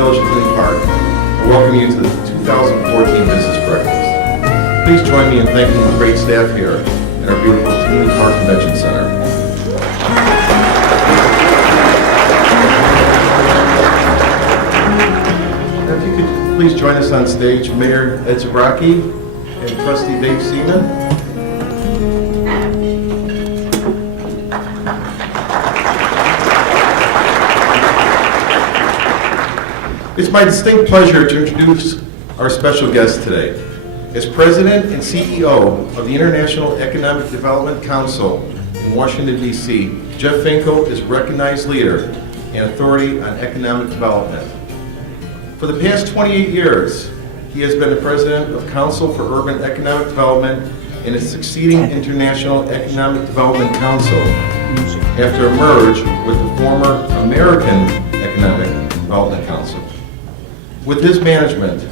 Village of Tinley Park. I welcome you to the 2014 Business Breakfast. Please join me in thanking the great staff here at our beautiful Tinley Park Convention Center. Now, if you could please join us on stage, Mayor Ed Zabrocki and Trustee David Seaman. It's my distinct pleasure to introduce our special guest today. As President and CEO of the International Economic Development Council in Washington, D.C., Jeff Finkel is a recognized leader and authority on economic development. For the past 28 years, he has been the President of Council for Urban Economic Development and is succeeding International Economic Development Council after a merge with the former American Economic Development Council. With his management,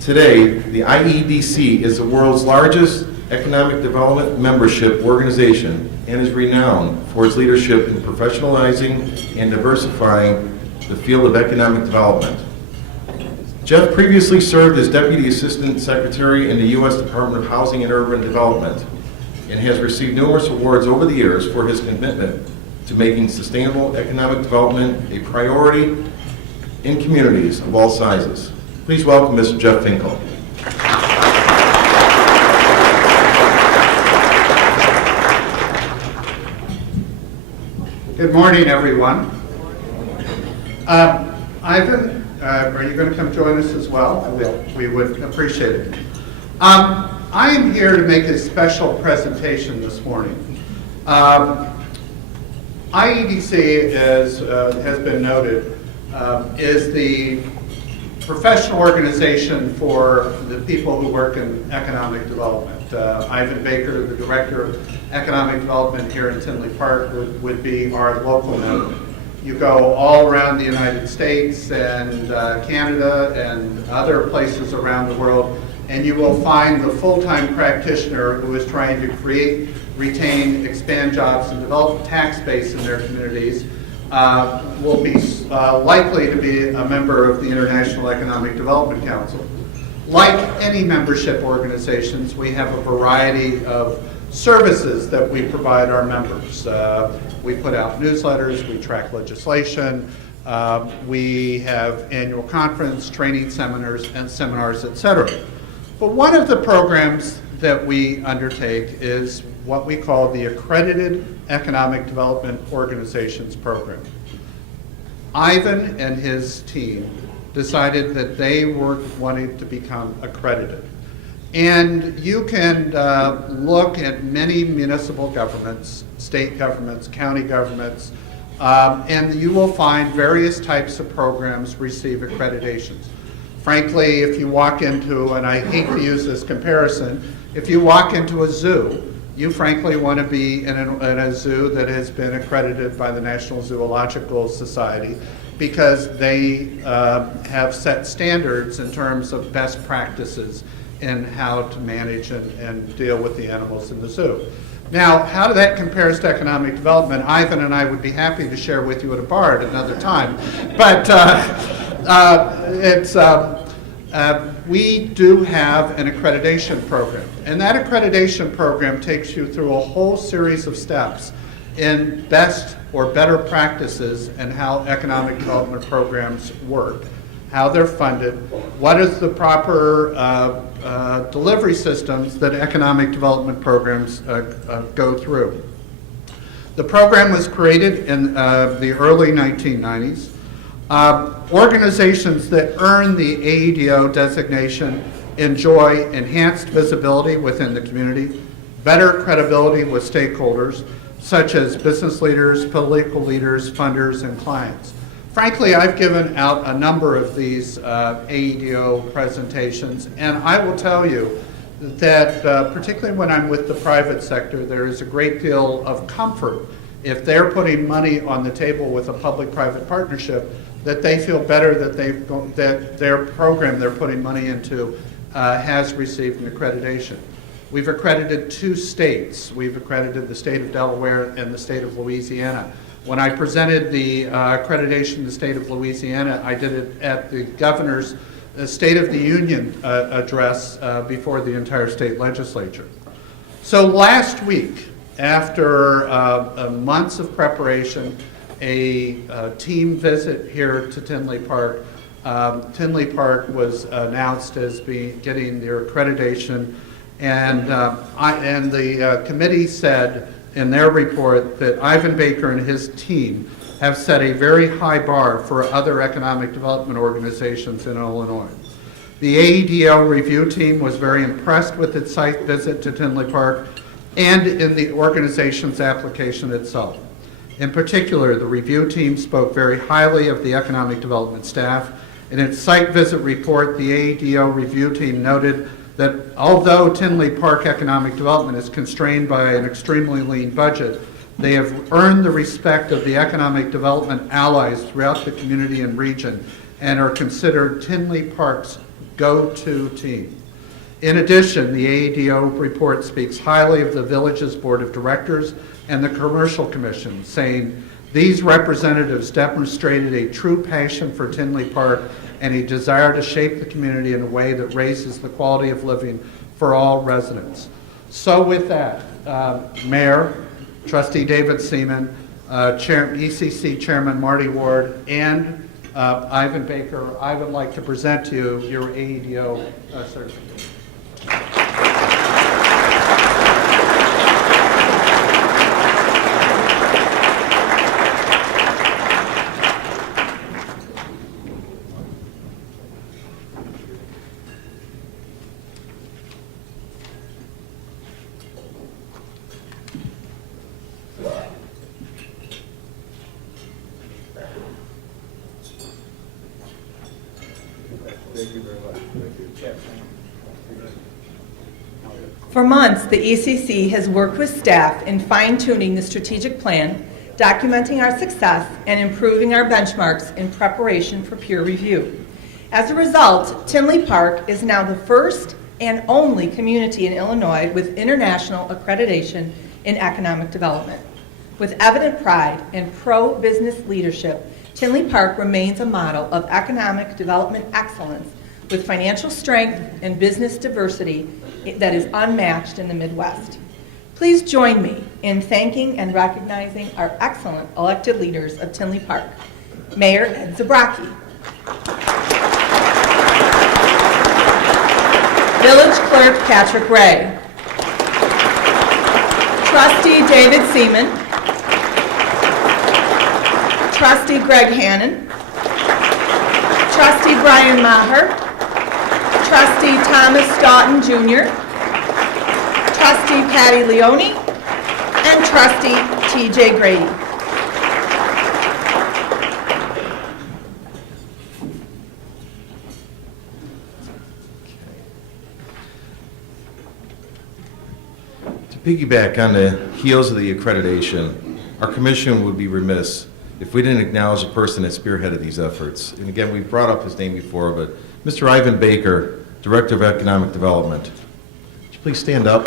today the IEDC is the world's largest economic development membership organization and is renowned for its leadership in professionalizing and diversifying the field of economic development. Jeff previously served as Deputy Assistant Secretary in the U.S. Department of Housing and Urban Development and has received numerous awards over the years for his commitment to making sustainable economic development a priority in communities of all sizes. Please welcome Mr. Jeff Finkel. Good morning, everyone. Ivan, are you going to come join us as well? I will. We would appreciate it. I am here to make a special presentation this morning. IEDC, as has been noted, is the professional organization for the people who work in economic development. Ivan Baker, the Director of Economic Development here in Tinley Park, would be our local member. You go all around the United States and Canada and other places around the world, and you will find the full-time practitioner who is trying to create, retain, expand jobs, and develop tax base in their communities will be likely to be a member of the International Economic Development Council. Like any membership organizations, we have a variety of services that we provide our members. We put out newsletters, we track legislation, we have annual conference, training seminars, etc. But one of the programs that we undertake is what we call the Accredited Economic Development Organizations Program. Ivan and his team decided that they were wanting to become accredited. And you can look at many municipal governments, state governments, county governments, and you will find various types of programs receive accreditations. Frankly, if you walk into, and I hate to use this comparison, if you walk into a zoo, you frankly want to be in a zoo that has been accredited by the National Zoological Society because they have set standards in terms of best practices in how to manage and deal with the animals in the zoo. Now, how that compares to economic development, Ivan and I would be happy to share with you at a bar at another time. But we do have an accreditation program. And that accreditation program takes you through a whole series of steps in best or better practices and how economic development programs work, how they're funded, what is the proper delivery systems that economic development programs go through. The program was created in the early 1990s. Organizations that earn the AEDO designation enjoy enhanced visibility within the community, better credibility with stakeholders, such as business leaders, political leaders, funders, and clients. Frankly, I've given out a number of these AEDO presentations, and I will tell you that particularly when I'm with the private sector, there is a great deal of comfort if they're putting money on the table with a public-private partnership, that they feel better that their program they're putting money into has received an accreditation. We've accredited 2 states. We've accredited the state of Delaware and the state of Louisiana When I presented the accreditation to the state of Louisiana, I did it at the governor's State of the Union address before the entire state legislature. So last week, after months of preparation, a team visit here to Tinley Park, Tinley Park was announced as getting their accreditation, and the committee said in their report that Ivan Baker and his team have set a very high bar for other economic development organizations in Illinois. The AEDL review team was very impressed with its site visit to Tinley Park and in the organization's application itself. In particular, the review team spoke very highly of the economic development staff. In its site visit report, the AEDL review team noted that although Tinley Park economic development is constrained by an extremely lean budget, they have earned the respect of the economic development allies throughout the community and region and are considered Tinley Park's go-to team. In addition, the AEDO report speaks highly of the village's board of directors and the commercial commission, saying these representatives demonstrated a true passion for Tinley Park and a desire to shape the community in a way that raises the quality of living for all residents. So with that, Mayor, Trustee David Seaman, ECC Chairman Marty Ward, and Ivan Baker, I would like to present to you your AEDO certificate. Thank you very much. Thank you. For months, the ECC has worked with staff in fine-tuning the strategic plan, documenting our success, and improving our benchmarks in preparation for peer review. As a result, Tinley Park is now the first and only community in Illinois with international accreditation in economic development. With evident pride and pro-business leadership, Tinley Park remains a model of economic development excellence with financial strength and business diversity that is unmatched in the Midwest. Please join me in thanking and recognizing our excellent elected leaders of Tinley Park. Mayor Ed Zabrocki, Village Clerk Patrick Ray, Trustee David Seaman, Trustee Greg Hannon, Trustee Brian Maher, Trustee Thomas Stoughton Jr., Trustee Patty Leone, and Trustee TJ Grady. To piggyback on the heels of the accreditation, our commission would be remiss if we didn't acknowledge the person that spearheaded these efforts. And again, we've brought up his name before, but Mr. Ivan Baker, Director of Economic Development. Would you please stand up?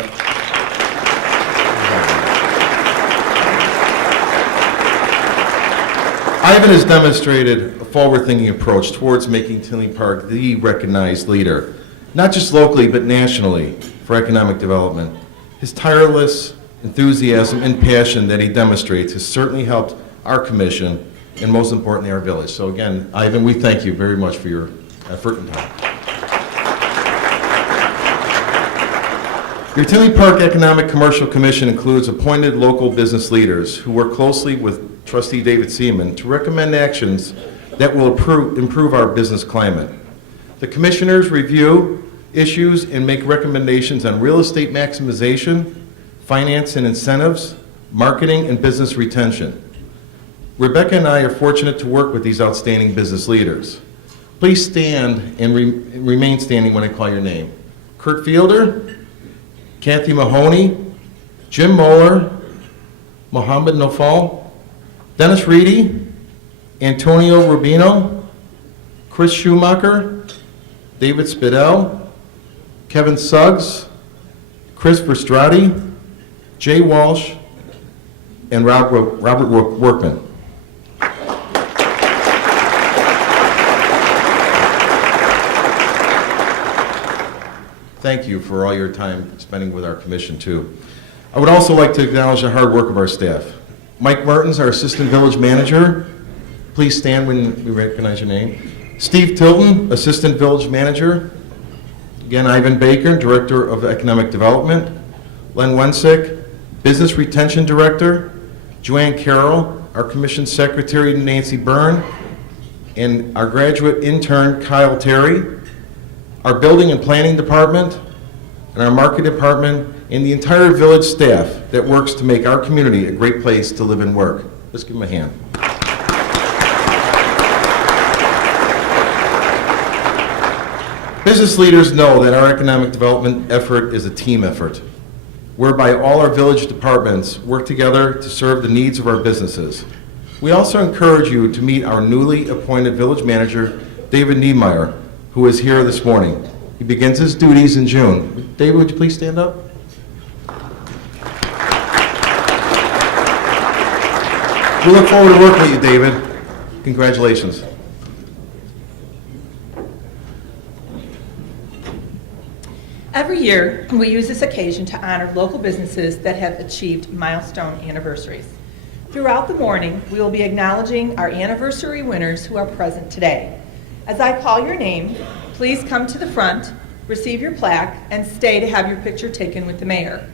Ivan has demonstrated a forward-thinking approach towards making Tinley Park the recognized leader, not just locally, but nationally, for economic development. His tireless enthusiasm and passion that he demonstrates has certainly helped our commission, and most importantly, our village. So again, Ivan, we thank you very much for your effort and time. Your Tinley Park Economic Commercial Commission includes appointed local business leaders who work closely with Trustee David Seaman to recommend actions that will improve our business climate. The commissioners review issues and make recommendations on real estate maximization, finance and incentives, marketing, and business retention. Rebecca and I are fortunate to work with these outstanding business leaders. Please stand and remain standing when I call your name. Kurt Fielder, Kathy Mahoney, Jim Moeller, Mohammed Nofal, Dennis Reedy, Antonio Rubino, Chris Schumacher, David Spidell, Kevin Suggs, Chris Verstrati, Jay Walsh, and Robert Workman. thank you for all your time spending with our commission, too. I would also like to acknowledge the hard work of our staff. Mike Mertens, our Assistant Village Manager. Please stand when we recognize your name. Steve Tilton, Assistant Village Manager. Again, Ivan Baker, Director of Economic Development. Len Wensick, Business Retention Director. Joanne Carroll, our Commission Secretary, Nancy Byrne. And our graduate intern, Kyle Terry. Our Building and Planning Department, and our Marketing Department, and the entire village staff that works to make our community a great place to live and work. Let's give them a hand. Business leaders know that our economic development effort is a team effort, whereby all our village departments work together to serve the needs of our businesses. We also encourage you to meet our newly appointed village manager, David Niemeyer, who is here this morning. He begins his duties in June. David, would you please stand up? We look forward to working with you, David. Congratulations. Every year, we use this occasion to honor local businesses that have achieved milestone anniversaries. Throughout the morning, we will be acknowledging our anniversary winners who are present today. As I call your name, please come to the front, receive your plaque, and stay to have your picture taken with the mayor.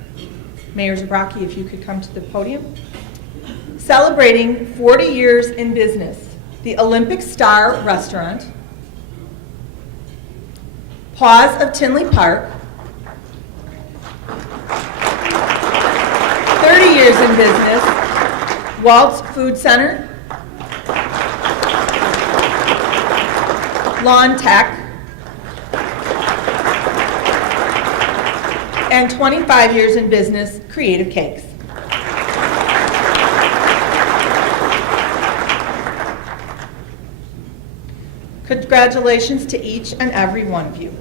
Mayor Zabrocki, if you could come to the podium. Celebrating 40 years in business, the Olympic Star Restaurant, Paws of Tinley Park, 30 years in business, Waltz Food Center, Lawn Tech, and 25 years in business, Creative Cakes. Congratulations to each and every one of you.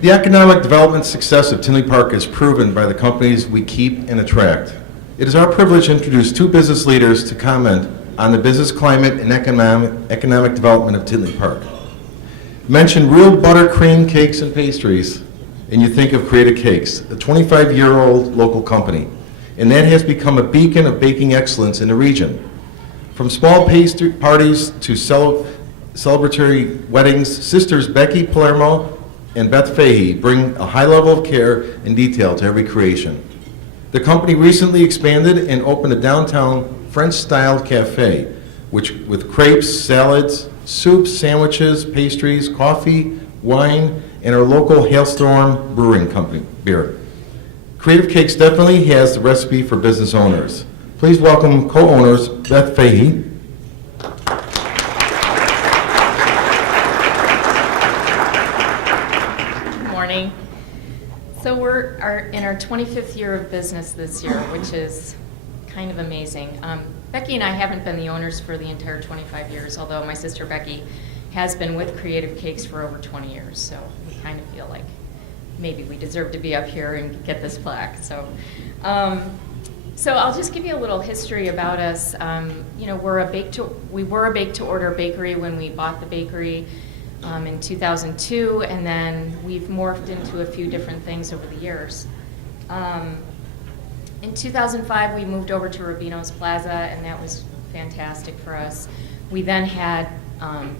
The economic development success of Tinley Park is proven by the companies we keep and attract. It is our privilege to introduce two business leaders to comment on the business climate and economic development of Tinley Park. Mention real buttercream cakes and pastries, and you think of Creative Cakes, a 25-year-old local company, and that has become a beacon of baking excellence in the region. From small pastry parties to celebratory weddings, sisters Becky Palermo and Beth Fahey bring a high level of care and detail to every creation. The company recently expanded and opened a downtown French-styled cafe, with crepes, salads, soups, sandwiches, pastries, coffee, wine, and our local Hailstorm Brewing Company beer. Creative Cakes definitely has the recipe for business owners. Please welcome co-owners Beth Fahey. So we're in our 25th year of business this year, which is kind of amazing. Becky and I haven't been the owners for the entire 25 years, although my sister Becky has been with Creative Cakes for over 20 years, so we kind of feel like maybe we deserve to be up here and get this plaque. So, so I'll just give you a little history about us. You know, we were a bake-to-order bakery when we bought the bakery in 2002, and then we've morphed into a few different things over the years. In 2005, we moved over to Rubino's Plaza, and that was fantastic for us. We then had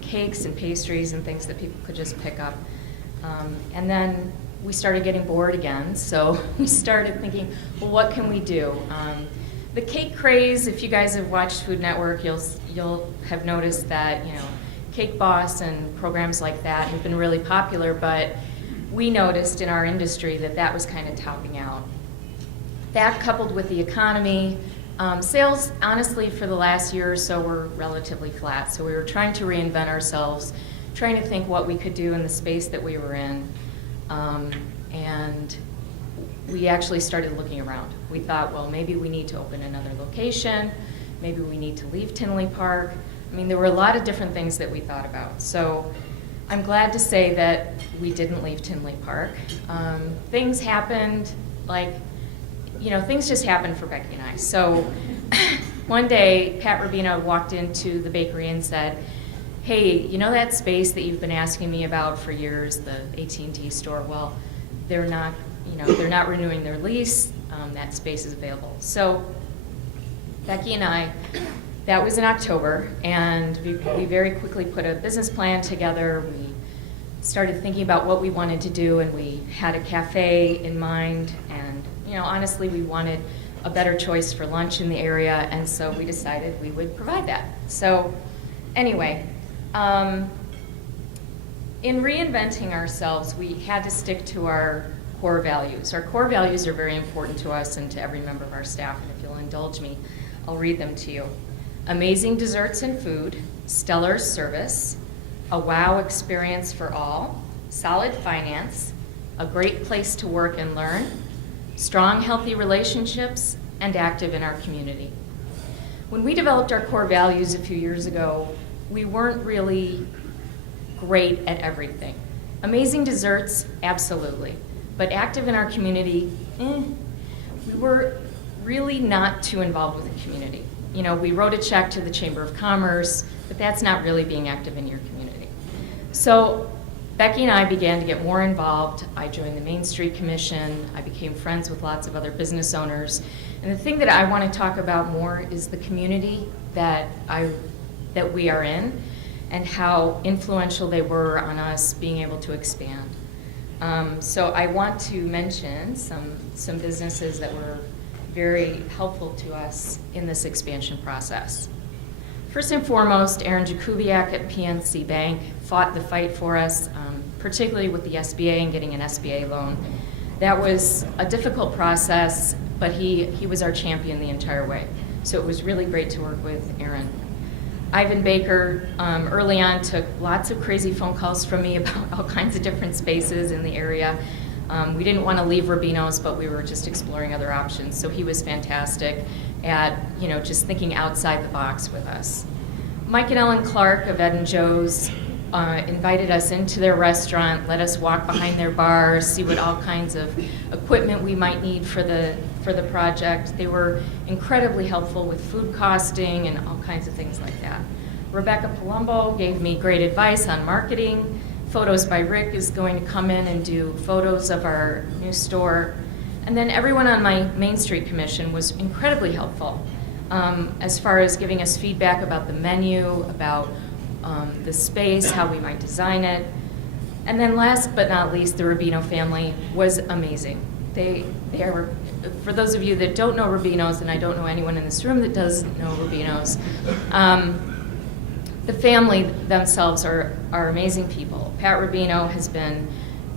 cakes and pastries and things that people could just pick up. And then we started getting bored again, so we started thinking, well, what can we do? The cake craze, if you guys have watched Food Network, you'll have noticed that, you know, Cake Boss and programs like that have been really popular, but we noticed in our industry that that was kind of topping out. That coupled with the economy, sales, honestly, for the last year or so were relatively flat. So we were trying to reinvent ourselves, trying to think what we could do in the space that we were in. And we actually started looking around. We thought, well, maybe we need to open another location. Maybe we need to leave Tinley Park. I mean, there were a lot of different things that we thought about. So I'm glad to say that we didn't leave Tinley Park. Things happened, like, you know, things just happened for Becky and I. So one day, Pat Rubino walked into the bakery and said, hey, you know that space that you've been asking me about for years, the AT&T store? Well, they're not, you know, they're not renewing their lease. That space is available. So Becky and I, that was in October, and we very quickly put a business plan together. We started thinking about what we wanted to do, and we had a cafe in mind, and, you know, honestly, we wanted a better choice for lunch in the area, and so we decided we would provide that. So anyway, in reinventing ourselves, we had to stick to our core values. Our core values are very important to us and to every member of our staff, and if you'll indulge me, I'll read them to you. Amazing desserts and food, stellar service, a wow experience for all, solid finance, a great place to work and learn, strong, healthy relationships, and active in our community. When we developed our core values a few years ago, we weren't really great at everything. Amazing desserts, absolutely. But active in our community, we were really not too involved with the community. You know, we wrote a check to the Chamber of Commerce, but that's not really being active in your community. So Becky and I began to get more involved. I joined the Main Street Commission. I became friends with lots of other business owners. And the thing that I want to talk about more is the community that we are in and how influential they were on us being able to expand. So I want to mention some businesses that were very helpful to us in this expansion process. First and foremost, Aaron Jakubiak at PNC Bank fought the fight for us, particularly with the SBA and getting an SBA loan. That was a difficult process, but he was our champion the entire way. So it was really great to work with Aaron. Ivan Baker early on took lots of crazy phone calls from me about all kinds of different spaces in the area. We didn't want to leave Rubino's, but we were just exploring other options. So he was fantastic at, you know, just thinking outside the box with us. Mike and Ellen Clark of Ed and Joe's invited us into their restaurant, let us walk behind their bars, see what all kinds of equipment we might need for the project. They were incredibly helpful with food costing and all kinds of things like that. Rebecca Palumbo gave me great advice on marketing. Photos by Rick is going to come in and do photos of our new store. And then everyone on my Main Street Commission was incredibly helpful as far as giving us feedback about the menu, about the space, how we might design it. And then last but not least, the Rubino family was amazing. They are, for those of you that don't know Rubino's, and I don't know anyone in this room that does know Rubino's, the family themselves are amazing people. Pat Rubino has been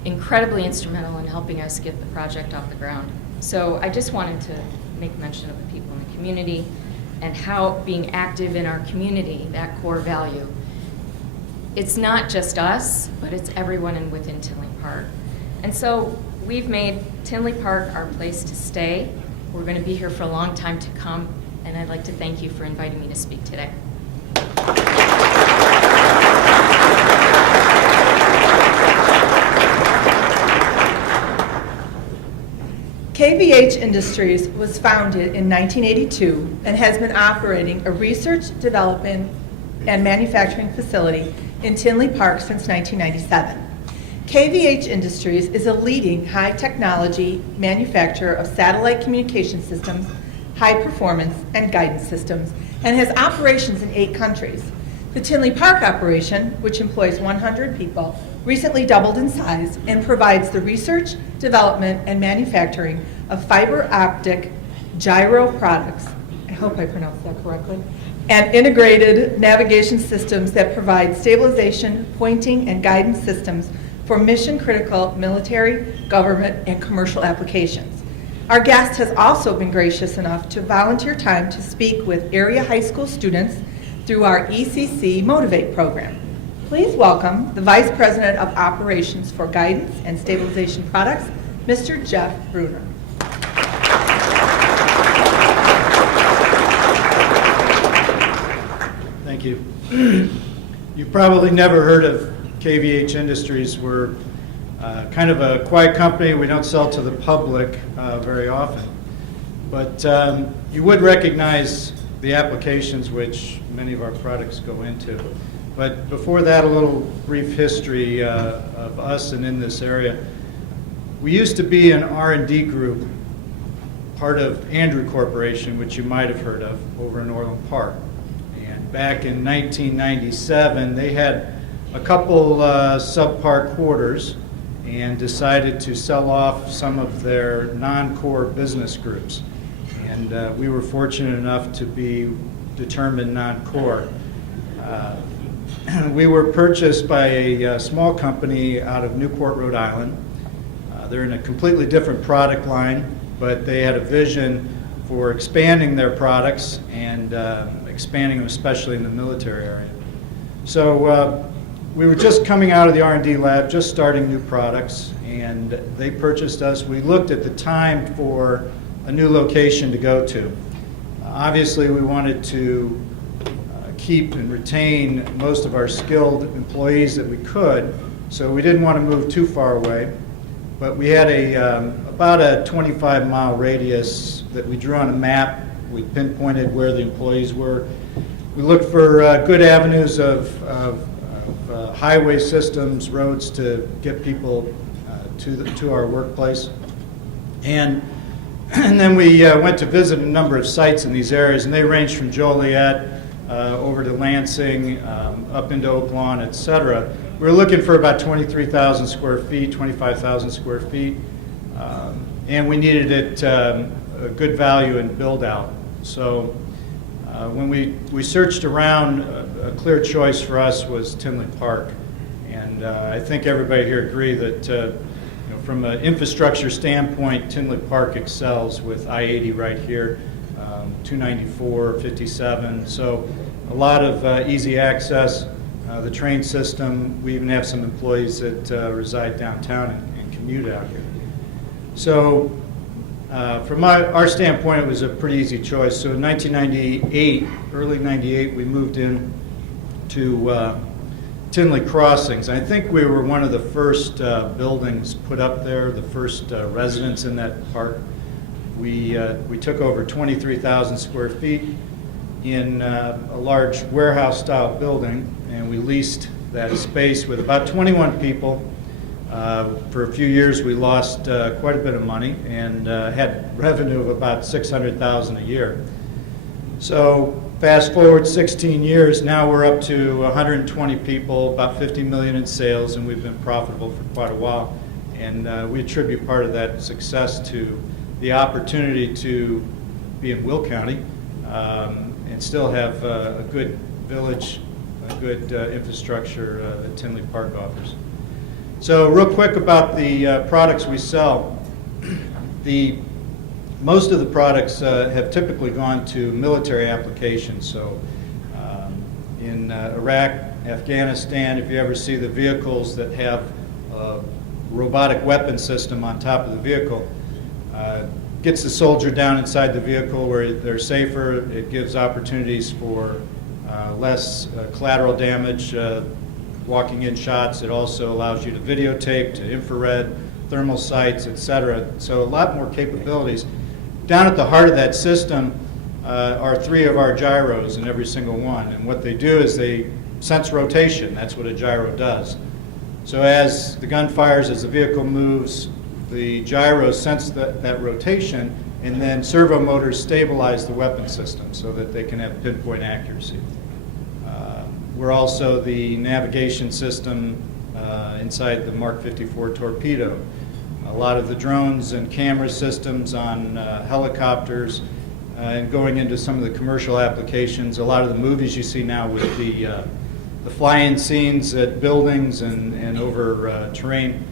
incredibly instrumental in helping us get the project off the ground. So I just wanted to make mention of the people in the community and how being active in our community, that core value, it's not just us, but it's everyone within Tinley Park. And so we've made Tinley Park our place to stay. We're going to be here for a long time to come, and I'd like to thank you for inviting me to speak today. KVH Industries was founded in 1982 and has been operating a research, development, and manufacturing facility in Tinley Park since 1997. KVH Industries is a leading high-technology manufacturer of satellite communication systems, high-performance, and guidance systems, and has operations in 8 countries. The Tinley Park operation, which employs 100 people, recently doubled in size and provides the research, development, and manufacturing of fiber optic gyro products, I hope I pronounced that correctly, and integrated navigation systems that provide stabilization, pointing, and guidance systems for mission-critical military, government, and commercial applications. Our guest has also been gracious enough to volunteer time to speak with area high school students through our ECC Motivate program. Please welcome the Vice President of Operations for Guidance and Stabilization Products, Mr. Jeff Bruner. Thank you. You've probably never heard of KVH Industries. We're kind of a quiet company. We don't sell to the public very often. But you would recognize the applications which many of our products go into. But before that, a little brief history of us and in this area. We used to be an R&D group, part of Andrew Corporation, which you might have heard of, over in Orland Park. And back in 1997, they had a couple subpar quarters and decided to sell off some of their non-core business groups. And we were fortunate enough to be determined non-core. We were purchased by a small company out of Newport, Rhode Island. They're in a completely different product line, but they had a vision for expanding their products and expanding them especially in the military area. So we were just coming out of the R&D lab, just starting new products, and they purchased us. We looked at the time for a new location to go to. Obviously, we wanted to keep and retain most of our skilled employees that we could, so we didn't want to move too far away. But we had about a 25-mile radius that we drew on a map. We pinpointed where the employees were. We looked for good avenues of highway systems, roads to get people to our workplace. And then we went to visit a number of sites in these areas, and they ranged from Joliet over to Lansing, up into Oak Lawn, etc. We were looking for about 23,000 square feet, 25,000 square feet, and we needed it a good value and build out. So when we searched around, a clear choice for us was Tinley Park. And I think everybody here agree that from an infrastructure standpoint, Tinley Park excels with I-80 right here, 294, 57. So a lot of easy access. The train system, we even have some employees that reside downtown and commute out here. So from our standpoint, it was a pretty easy choice. So in 1998, early 98, we moved in to Tinley Crossings. I think we were one of the first buildings put up there, the first residents in that park. We took over 23,000 square feet in a large warehouse-style building, and we leased that space with about 21 people. For a few years, we lost quite a bit of money and had revenue of about $600,000 a year. So fast forward 16 years, now we're up to 120 people, about 50 million in sales, and we've been profitable for quite a while. And we attribute part of that success to the opportunity to be in Will County and still have a good village, a good infrastructure that Tinley Park offers. So real quick about the products we sell. Most of the products have typically gone to military applications. So in Iraq, Afghanistan, if you ever see the vehicles that have a robotic weapon system on top of the vehicle, gets the soldier down inside the vehicle where they're safer. It gives opportunities for less collateral damage, walking in shots. It also allows you to videotape, to infrared, thermal sights, et cetera. So a lot more capabilities. Down at the heart of that system are 3 of our gyros in every single one. And what they do is they sense rotation. That's what a gyro does. So as the gun fires, as the vehicle moves, the gyros sense that rotation, and then servo motors stabilize the weapon system so that they can have pinpoint accuracy. We're also the navigation system inside the Mark 54 torpedo. A lot of the drones and camera systems on helicopters, and going into some of the commercial applications. A lot of the movies you see now with the fly-in scenes at buildings and over terrain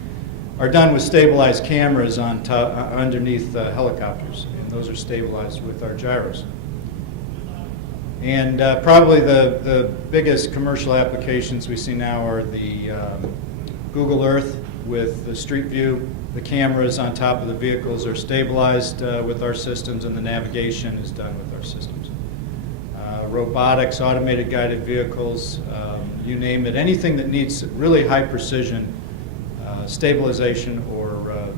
are done with stabilized cameras on underneath helicopters, and those are stabilized with our gyros. And probably the biggest commercial applications we see now are the Google Earth with the Street View. The cameras on top of the vehicles are stabilized with our systems, and the navigation is done with our systems. Robotics, automated guided vehicles, you name it. Anything that needs really high precision stabilization or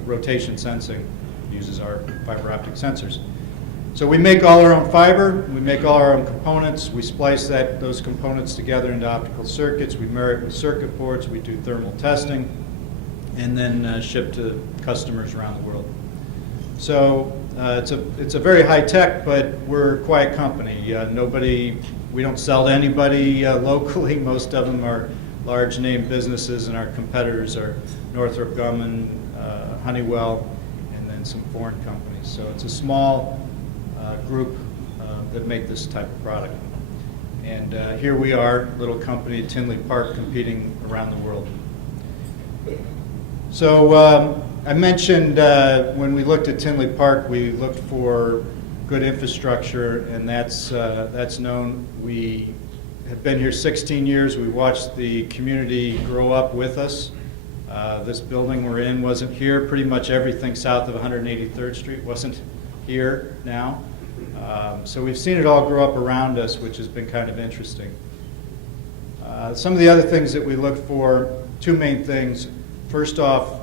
rotation sensing uses our fiber optic sensors. So we make all our own fiber, we make all our own components, we splice those components together into optical circuits, we marry it with circuit boards, we do thermal testing, and then ship to customers around the world. So it's a very high tech, but we're a quiet company. We don't sell to anybody locally. Most of them are large name businesses, and our competitors are Northrop Grumman, Honeywell, and then some foreign companies. So it's a small group that make this type of product. And here we are, little company at Tinley Park, competing around the world. So I mentioned when we looked at Tinley Park, we looked for good infrastructure, and that's known. We have been here 16 years. We watched the community grow up with us. This building we're in wasn't here. Pretty much everything south of 183rd Street wasn't here now. So we've seen it all grow up around us, which has been kind of interesting. Some of the other things that we look for, 2 main things. First off,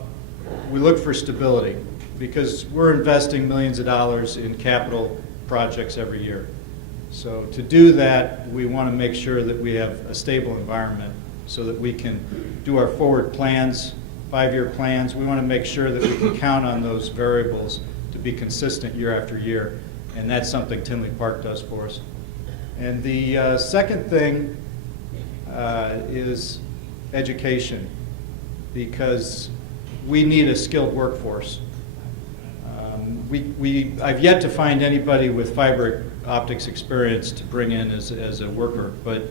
we look for stability, because we're investing millions of dollars in capital projects every year. So to do that, we want to make sure that we have a stable environment so that we can do our forward plans, 5-year plans. We want to make sure that we can count on those variables to be consistent year after year, and that's something Tinley Park does for us. And the second thing is education, because we need a skilled workforce. I've yet to find anybody with fiber optics experience to bring in as a worker, but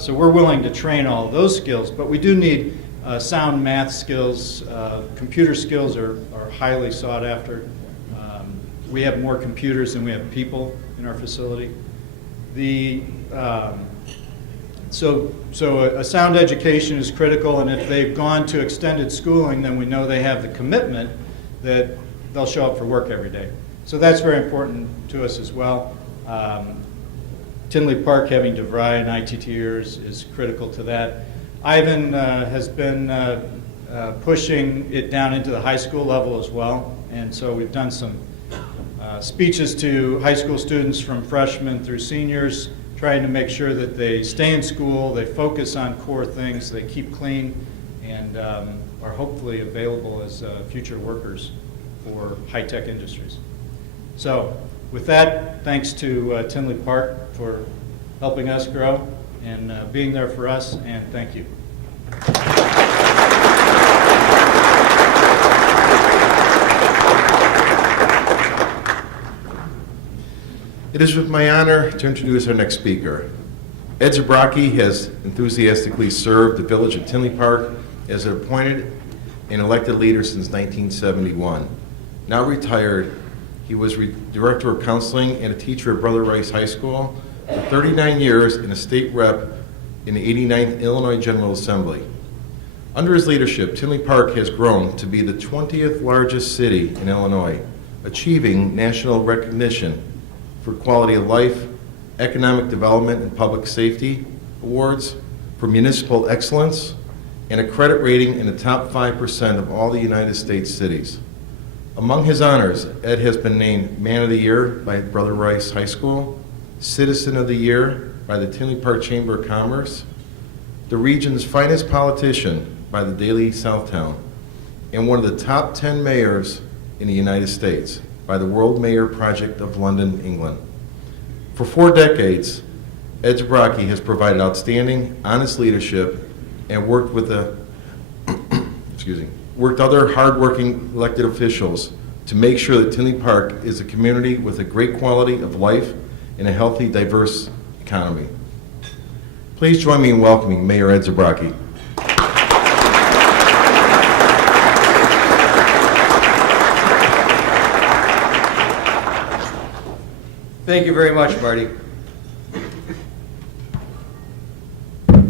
so we're willing to train all of those skills, but we do need sound math skills. Computer skills are highly sought after. We have more computers than we have people in our facility. So a sound education is critical, and if they've gone to extended schooling, then we know they have the commitment that they'll show up for work every day. So that's very important to us as well. Tinley Park having DeVry and ITTers is critical to that. Ivan has been pushing it down into the high school level as well, and so we've done some speeches to high school students from freshmen through seniors, trying to make sure that they stay in school, they focus on core things, they keep clean, and are hopefully available as future workers for high-tech industries. So with that, thanks to Tinley Park for helping us grow and being there for us, and thank you. It is with my honor to introduce our next speaker. Ed Zabrocki has enthusiastically served the village of Tinley Park as an appointed and elected leader since 1971. Now retired, he was Director of Counseling and a teacher at Brother Rice High School for 39 years and a state rep in the 89th Illinois General Assembly. Under his leadership, Tinley Park has grown to be the 20th largest city in Illinois, achieving national recognition for quality of life, economic development, and public safety awards, for municipal excellence, and a credit rating in the top 5% of all the United States cities. Among his honors, Ed has been named Man of the Year by Brother Rice High School, Citizen of the Year by the Tinley Park Chamber of Commerce, the region's finest politician by the Daily Southtown, and one of the top 10 mayors in the United States by the World Mayor Project of London, England. For 4 decades, Ed Zabrocki has provided outstanding, honest leadership and worked with worked other hardworking elected officials to make sure that Tinley Park is a community with a great quality of life and a healthy, diverse economy. Please join me in welcoming Mayor Ed Zabrocki. Thank you very much, Marty. Let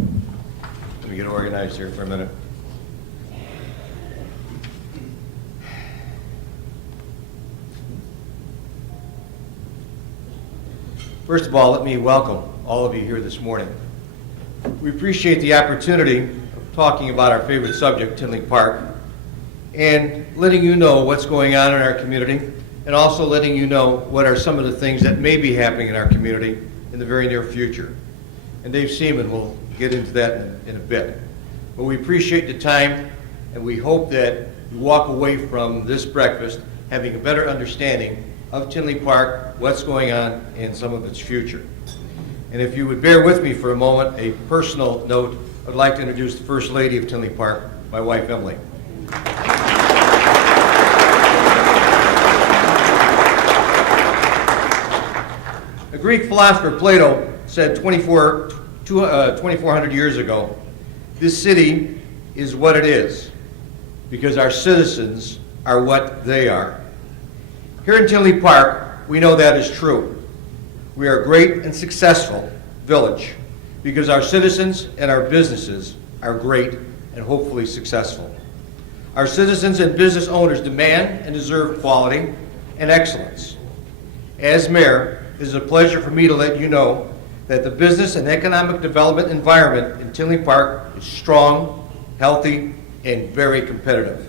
me get organized here for a minute. First of all, let me welcome all of you here this morning. We appreciate the opportunity of talking about our favorite subject, Tinley Park, and letting you know what's going on in our community, and also letting you know what are some of the things that may be happening in our community in the very near future. And Dave Seaman will get into that in a bit. But we appreciate the time, and we hope that you walk away from this breakfast having a better understanding of Tinley Park, what's going on, and some of its future. And if you would bear with me for a moment, a personal note, I'd like to introduce the First Lady of Tinley Park, my wife, Emily. The Greek philosopher Plato said 2,400 years ago, this city is what it is because our citizens are what they are. Here in Tinley Park, we know that is true. We are a great and successful village because our citizens and our businesses are great and hopefully successful. Our citizens and business owners demand and deserve quality and excellence. As mayor, it is a pleasure for me to let you know that the business and economic development environment in Tinley Park is strong, healthy, and very competitive.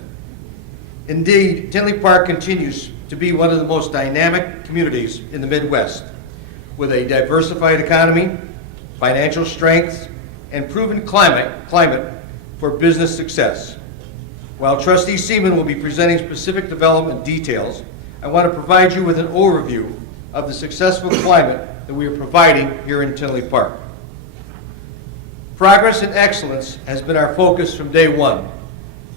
Indeed, Tinley Park continues to be one of the most dynamic communities in the Midwest, with a diversified economy, financial strength, and proven climate for business success. While Trustee Seaman will be presenting specific development details, I want to provide you with an overview of the successful climate that we are providing here in Tinley Park. Progress and excellence has been our focus from day one.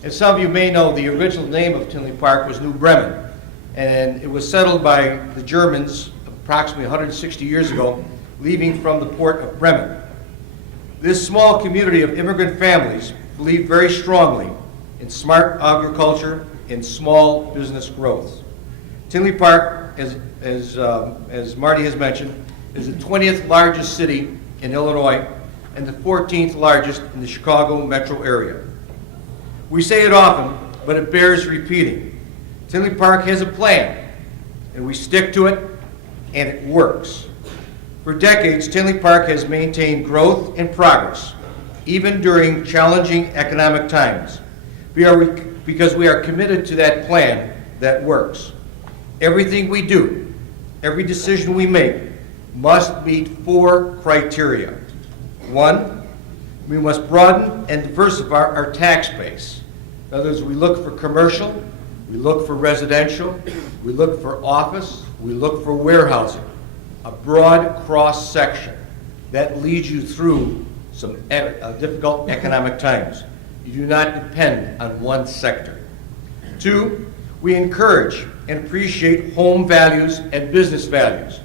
As some of you may know, the original name of Tinley Park was New Bremen, and it was settled by the Germans approximately 160 years ago, leaving from the port of Bremen. This small community of immigrant families believed very strongly in smart agriculture and small business growth. Tinley Park, as Marty has mentioned, is the 20th largest city in Illinois and the 14th largest in the Chicago metro area. We say it often, but it bears repeating. Tinley Park has a plan, and we stick to it, and it works. For decades, Tinley Park has maintained growth and progress, even during challenging economic times, because we are committed to that plan that works. Everything we do, every decision we make, must meet 4 criteria. 1, we must broaden and diversify our tax base. In other words, we look for commercial, we look for residential, we look for office, we look for warehousing. A broad cross-section that leads you through some difficult economic times. You do not depend on one sector. 2, we encourage and appreciate home values and business values.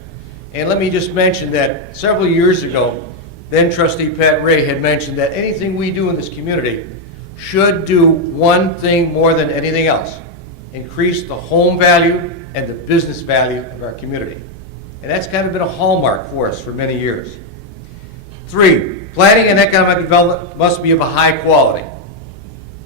And let me just mention that several years ago, then Trustee Pat Ray had mentioned that anything we do in this community should do one thing more than anything else: increase the home value and the business value of our community. And that's kind of been a hallmark for us for many years. 3, planning and economic development must be of a high quality.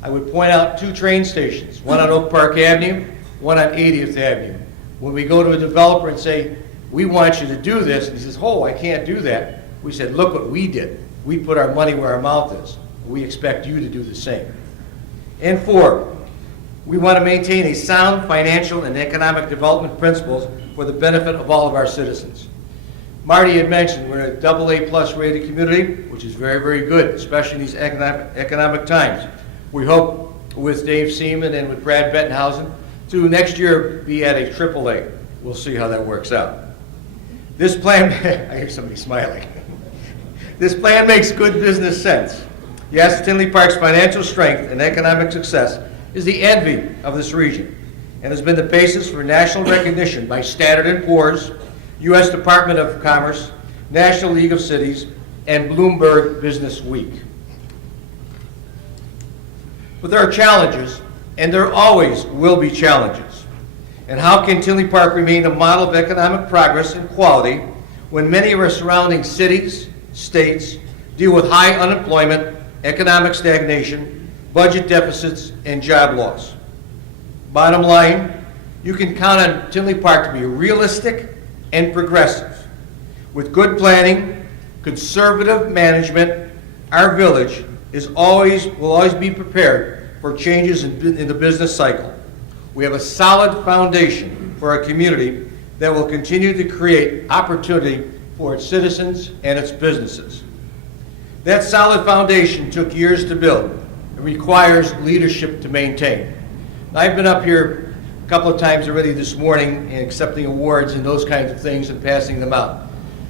I would point out 2 train stations, one on Oak Park Avenue, one on 80th Avenue. When we go to a developer and say, we want you to do this, and he says, oh, I can't do that. We said, look what we did. We put our money where our mouth is. We expect you to do the same. And 4, we want to maintain a sound financial and economic development principles for the benefit of all of our citizens. Marty had mentioned we're a AA+ rated community, which is very, very good, especially in these economic times. We hope with Dave Seaman and with Brad Bettenhausen to next year be at a AAA. We'll see how that works out. This plan, I hear somebody smiling. This plan makes good business sense. Yes, Tinley Park's financial strength and economic success is the envy of this region and has been the basis for national recognition by Standard & Poor's, U.S. Department of Commerce, National League of Cities, and Bloomberg Business Week. But there are challenges, and there always will be challenges. And how can Tinley Park remain a model of economic progress and quality when many of our surrounding cities, states, deal with high unemployment, economic stagnation, budget deficits, and job loss? Bottom line, you can count on Tinley Park to be realistic and progressive. With good planning, conservative management, our village will always be prepared for changes in the business cycle. We have a solid foundation for our community that will continue to create opportunity for its citizens and its businesses. That solid foundation took years to build. It requires leadership to maintain. I've been up here a couple of times already this morning and accepting awards and those kinds of things and passing them out.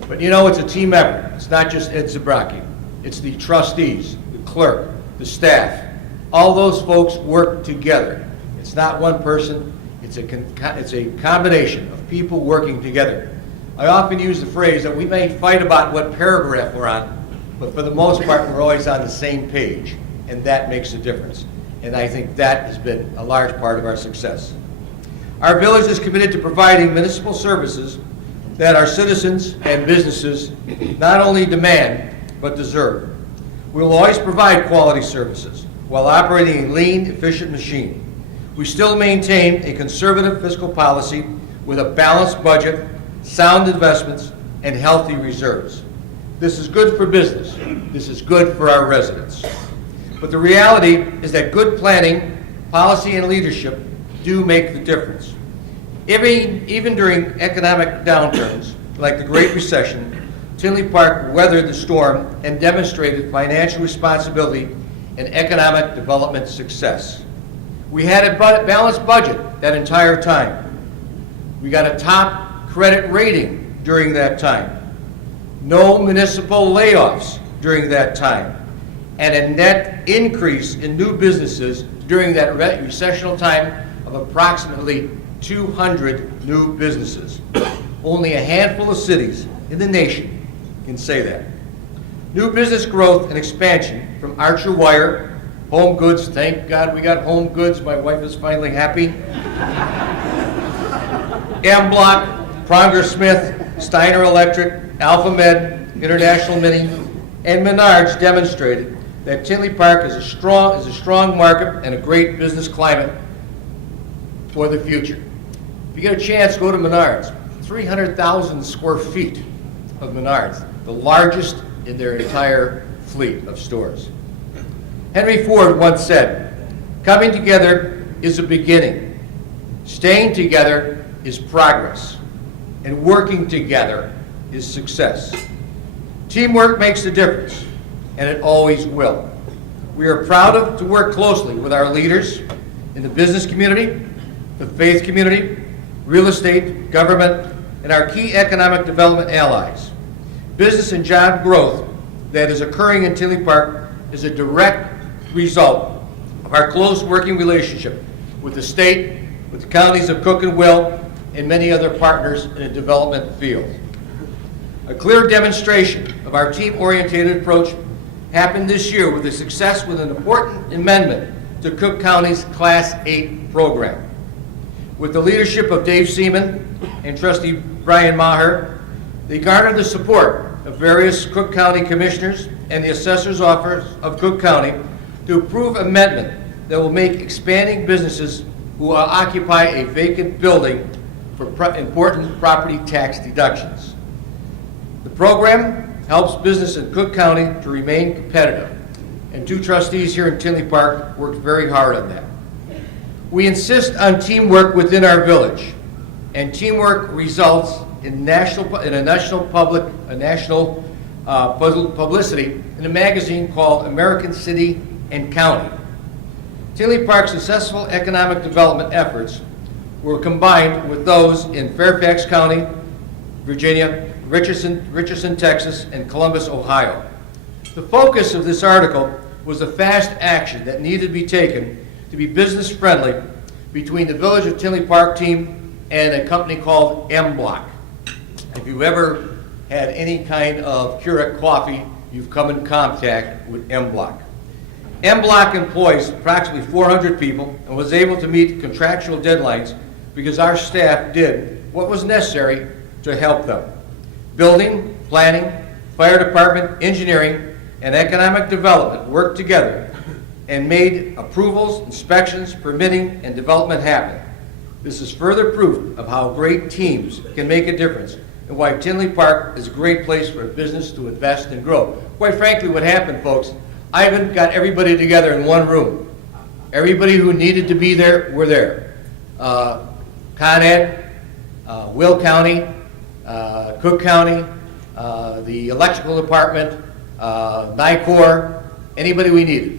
But you know, it's a team effort. It's not just Ed Zabrocki. It's the trustees, the clerk, the staff. All those folks work together. It's not one person. It's a combination of people working together. I often use the phrase that we may fight about what paragraph we're on, but for the most part, we're always on the same page, and that makes a difference. And I think that has been a large part of our success. Our village is committed to providing municipal services that our citizens and businesses not only demand, but deserve. We will always provide quality services while operating a lean, efficient machine. We still maintain a conservative fiscal policy with a balanced budget, sound investments, and healthy reserves. This is good for business. This is good for our residents. But the reality is that good planning, policy, and leadership do make the difference. Even during economic downturns, like the Great Recession, Tinley Park weathered the storm and demonstrated financial responsibility and economic development success. We had a balanced budget that entire time. We got a top credit rating during that time. No municipal layoffs during that time. And a net increase in new businesses during that recessional time of approximately 200 new businesses. Only a handful of cities in the nation can say that. New business growth and expansion from Archer Wire, Home Goods, thank God we got Home Goods, my wife is finally happy. M Block, Pronger Smith, Steiner Electric, Alpha Med, International Mini, and Menards demonstrated that Tinley Park is a strong market and a great business climate for the future. If you get a chance, go to Menards. 300,000 square feet of Menards, the largest in their entire fleet of stores. Henry Ford once said, "Coming together is a beginning. Staying together is progress. And working together is success." Teamwork makes a difference, and it always will. We are proud to work closely with our leaders in the business community, the faith community, real estate, government, and our key economic development allies. Business and job growth that is occurring in Tinley Park is a direct result of our close working relationship with the state, with the counties of Cook and Will, and many other partners in the development field. A clear demonstration of our team-oriented approach happened this year with the success with an important amendment to Cook County's Class 8 program. With the leadership of Dave Seaman and Trustee Brian Maher, they garnered the support of various Cook County commissioners and the Assessor's Office of Cook County to approve amendment that will make expanding businesses who will occupy a vacant building for important property tax deductions. The program helps business in Cook County to remain competitive and 2 trustees here in Tinley Park worked very hard on that. We insist on teamwork within our village, and teamwork results in national publicity in a magazine called American City and County. Tinley Park's successful economic development efforts were combined with those in Fairfax County, Virginia, Richardson, Texas, and Columbus, Ohio. The focus of this article was the fast action that needed to be taken to be business friendly between the Village of Tinley Park team and a company called M Block. If you've ever had any kind of Keurig coffee, you've come in contact with M Block. M Block employs approximately 400 people and was able to meet contractual deadlines because our staff did what was necessary to help them. Building, planning, fire department, engineering, and economic development worked together and made approvals, inspections, permitting, and development happen. This is further proof of how great teams can make a difference and why Tinley Park is a great place for a business to invest and grow. Quite frankly, what happened, folks, Ivan got everybody together in one room. Everybody who needed to be there were there. Con Ed, Will County, Cook County, the electrical department, NICOR, anybody we needed.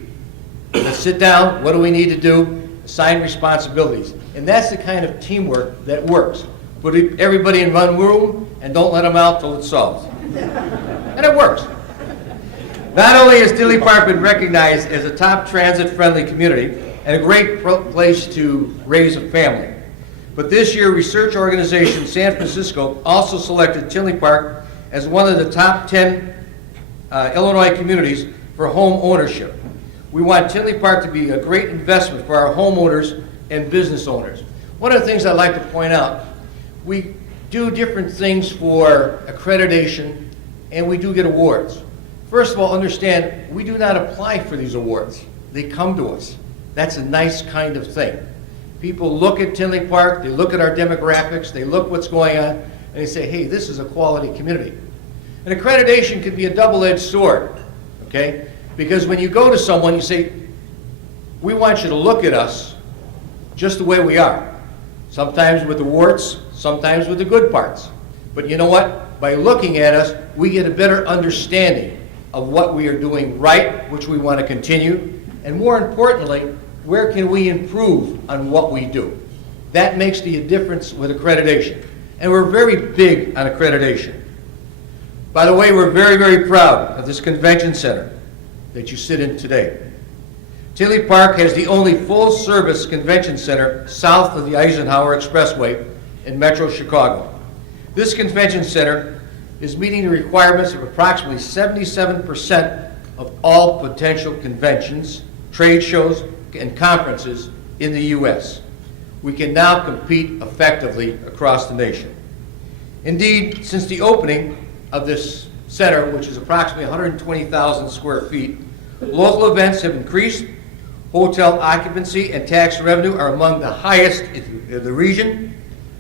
Let's sit down, what do we need to do? Assign responsibilities. And that's the kind of teamwork that works. Put everybody in one room and don't let them out till it's solved. And it works. Not only has Tinley Park been recognized as a top transit-friendly community and a great place to raise a family, but this year research organization San Francisco also selected Tinley Park as one of the top 10 Illinois communities for home ownership. We want Tinley Park to be a great investment for our homeowners and business owners. One of the things I'd like to point out, we do different things for accreditation and we do get awards. First of all, understand, we do not apply for these awards. They come to us. That's a nice kind of thing. People look at Tinley Park, they look at our demographics, they look what's going on, and they say, hey, this is a quality community. And accreditation can be a double-edged sword, okay? Because when you go to someone, you say, we want you to look at us just the way we are. Sometimes with the warts, sometimes with the good parts. But you know what? By looking at us, we get a better understanding of what we are doing right, which we want to continue, and more importantly, where can we improve on what we do? That makes the difference with accreditation. And we're very big on accreditation. By the way, we're very, very proud of this convention center that you sit in today. Tinley Park has the only full-service convention center south of the Eisenhower Expressway in Metro Chicago. This convention center is meeting the requirements of approximately 77% of all potential conventions, trade shows, and conferences in the U.S. We can now compete effectively across the nation. Indeed, since the opening of this center, which is approximately 120,000 square feet, local events have increased, hotel occupancy and tax revenue are among the highest in the region.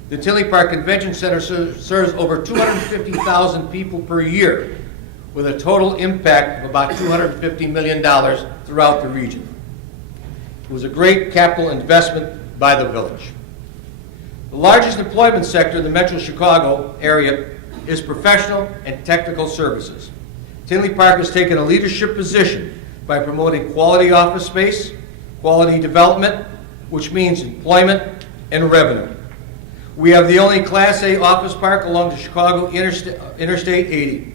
The Tinley Park Convention Center serves over 250,000 people per year, with a total impact of about $250 million throughout the region. It was a great capital investment by the village. The largest employment sector in the Metro Chicago area is professional and technical services. Tinley Park has taken a leadership position by promoting quality office space, quality development, which means employment and revenue. We have the only Class A office park along the Chicago Interstate 80.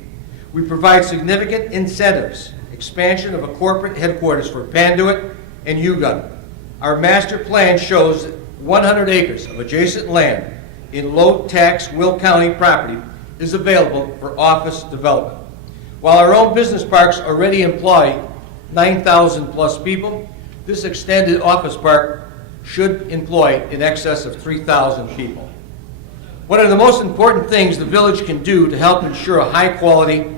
We provide significant incentives, expansion of a corporate headquarters for Panduit and UGUN. Our master plan shows that 100 acres of adjacent land in low-tax Will County property is available for office development. While our own business parks already employ 9,000 plus people, this extended office park should employ in excess of 3,000 people. One of the most important things the village can do to help ensure a high-quality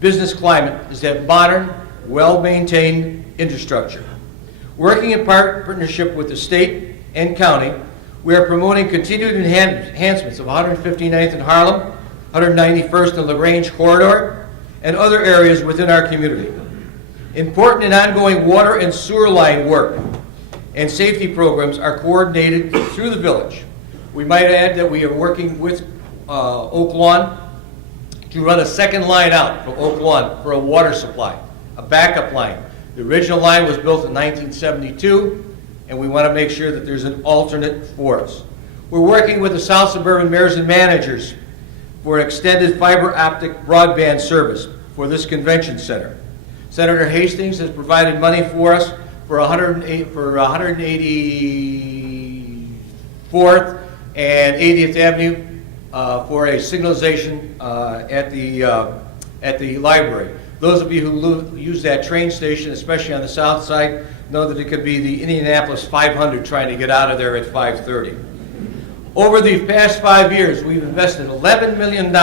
business climate is to have modern, well-maintained infrastructure. Working in partnership with the state and county, we are promoting continued enhancements of 159th and Harlem, 191st and LaGrange corridor, and other areas within our community. Important and ongoing water and sewer line work and safety programs are coordinated through the village. We might add that we are working with Oak Lawn to run a second line out from Oak Lawn for a water supply, a backup line. The original line was built in 1972, and we want to make sure that there's an alternate for us. We're working with the South Suburban Mayors and Managers for extended fiber optic broadband service for this convention center. Senator Hastings has provided money for us for 184th and 80th Avenue for a signalization at the library. Those of you who use that train station, especially on the south side, know that it could be the Indianapolis 500 trying to get out of there at 5:30. Over the past 5 years, we've invested $11 million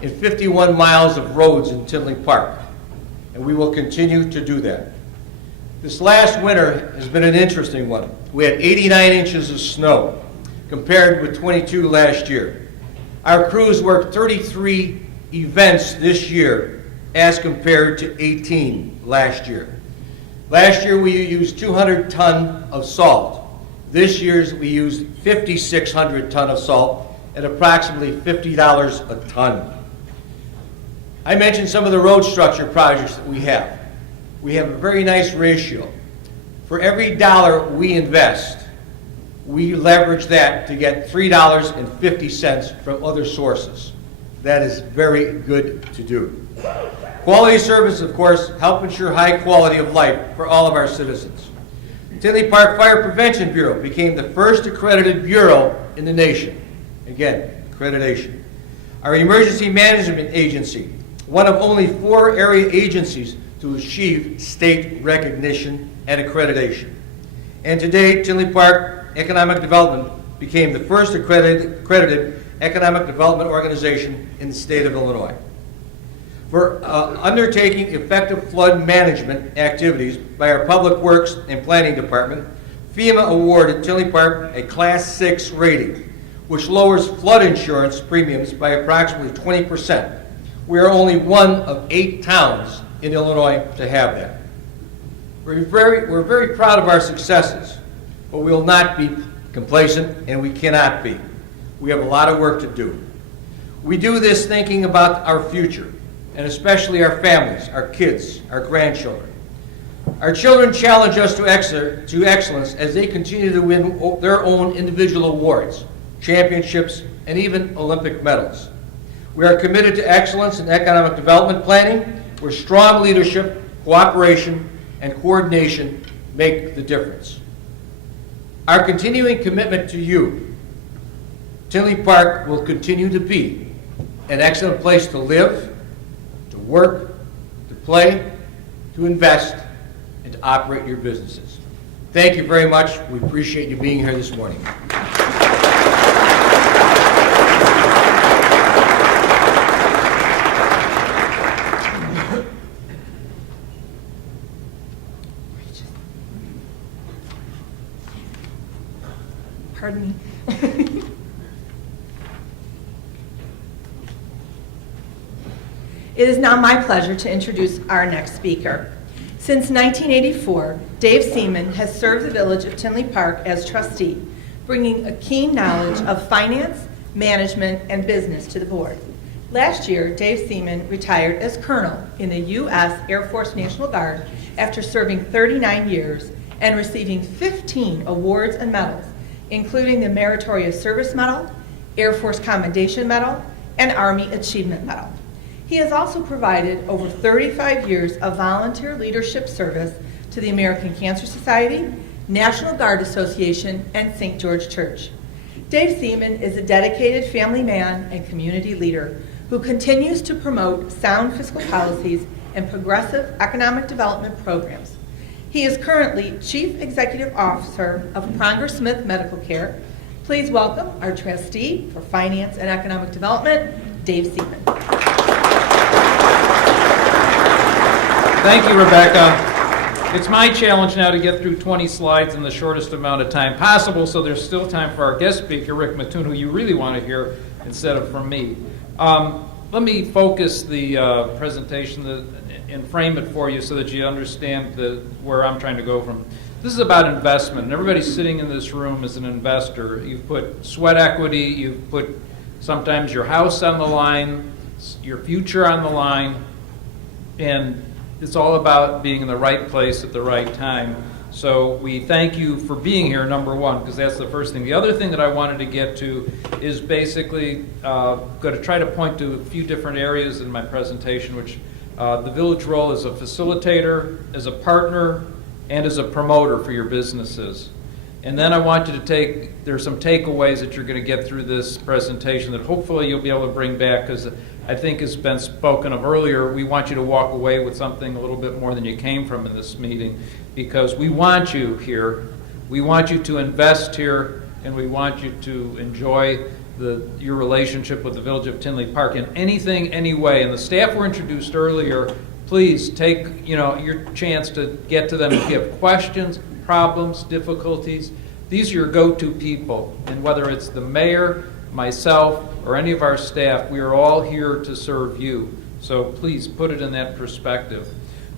in 51 miles of roads in Tinley Park, and we will continue to do that. This last winter has been an interesting one. We had 89 inches of snow, compared with 22 last year. Our crews worked 33 events this year, as compared to 18 last year. Last year we used 200 ton of salt. This year we used 5,600 ton of salt at approximately $50 a ton. I mentioned some of the road structure projects that we have. We have a very nice ratio. For every dollar we invest, we leverage that to get $3.50 from other sources. That is very good to do. Quality service, of course, help ensure high quality of life for all of our citizens. Tinley Park Fire Prevention Bureau became the first accredited bureau in the nation. Again, accreditation. Our emergency management agency, one of only 4 area agencies to achieve state recognition and accreditation. And today, Tinley Park Economic Development became the first accredited economic development organization in the state of Illinois. For undertaking effective flood management activities by our Public Works and Planning Department, FEMA awarded Tinley Park a Class 6 rating, which lowers flood insurance premiums by approximately 20%. We are only one of 8 towns in Illinois to have that. We're very proud of our successes, but we will not be complacent, and we cannot be. We have a lot of work to do. We do this thinking about our future, and especially our families, our kids, our grandchildren. Our children challenge us to excellence as they continue to win their own individual awards, championships, and even Olympic medals. We are committed to excellence in economic development planning, where strong leadership, cooperation, and coordination make the difference. Our continuing commitment to you, Tinley Park will continue to be an excellent place to live, to work, to play, to invest, and to operate your businesses. Thank you very much. We appreciate you being here this morning. Pardon me. It is now my pleasure to introduce our next speaker. Since 1984, Dave Seaman has served the village of Tinley Park as trustee, bringing a keen knowledge of finance, management, and business to the board. Last year, Dave Seaman retired as colonel in the U.S. Air Force National Guard after serving 39 years and receiving 15 awards and medals, including the Meritorious Service Medal, Air Force Commendation Medal, and Army Achievement Medal. He has also provided over 35 years of volunteer leadership service to the American Cancer Society, National Guard Association, and St. George Church. Dave Seaman is a dedicated family man and community leader who continues to promote sound fiscal policies and progressive economic development programs. He is currently Chief Executive Officer of Pronger Smith Medical Care. Please welcome our Trustee for Finance and Economic Development, Dave Seaman. Thank you, Rebecca. It's my challenge now to get through 20 slides in the shortest amount of time possible, so there's still time for our guest speaker, Rick Mattoon, who you really want to hear instead of from me. Let me focus the presentation and frame it for you so that you understand where I'm trying to go from. This is about investment, and everybody sitting in this room is an investor. You've put sweat equity, you've put sometimes your house on the line, your future on the line, and it's all about being in the right place at the right time. So we thank you for being here, number one, because that's the first thing. The other thing that I wanted to get to is basically going to try to point to a few different areas in my presentation, which the village role as a facilitator, as a partner, and as a promoter for your businesses. And then I want you to there's some takeaways that you're going to get through this presentation that hopefully you'll be able to bring back, because I think has been spoken of earlier, we want you to walk away with something a little bit more than you came from in this meeting, because we want you here, we want you to invest here, and we want you to enjoy your relationship with the Village of Tinley Park in anything, any way. And the staff were introduced earlier. Please take your chance to get to them if you have questions, problems, difficulties. These are your go-to people, and whether it's the mayor, myself, or any of our staff, we are all here to serve you. So please put it in that perspective.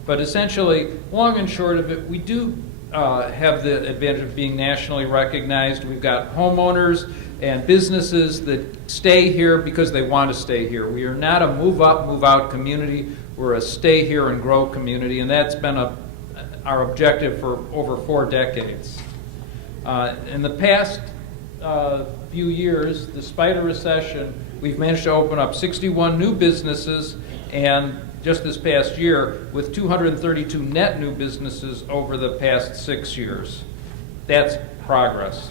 But essentially, long and short of it, we do have the advantage of being nationally recognized. We've got homeowners and businesses that stay here because they want to stay here. We are not a move up, move out community. We're a stay here and grow community, and that's been our objective for over 4 decades. In the past few years, despite a recession, we've managed to open up 61 new businesses, and just this past year, with 232 net new businesses over the past 6 years. That's progress.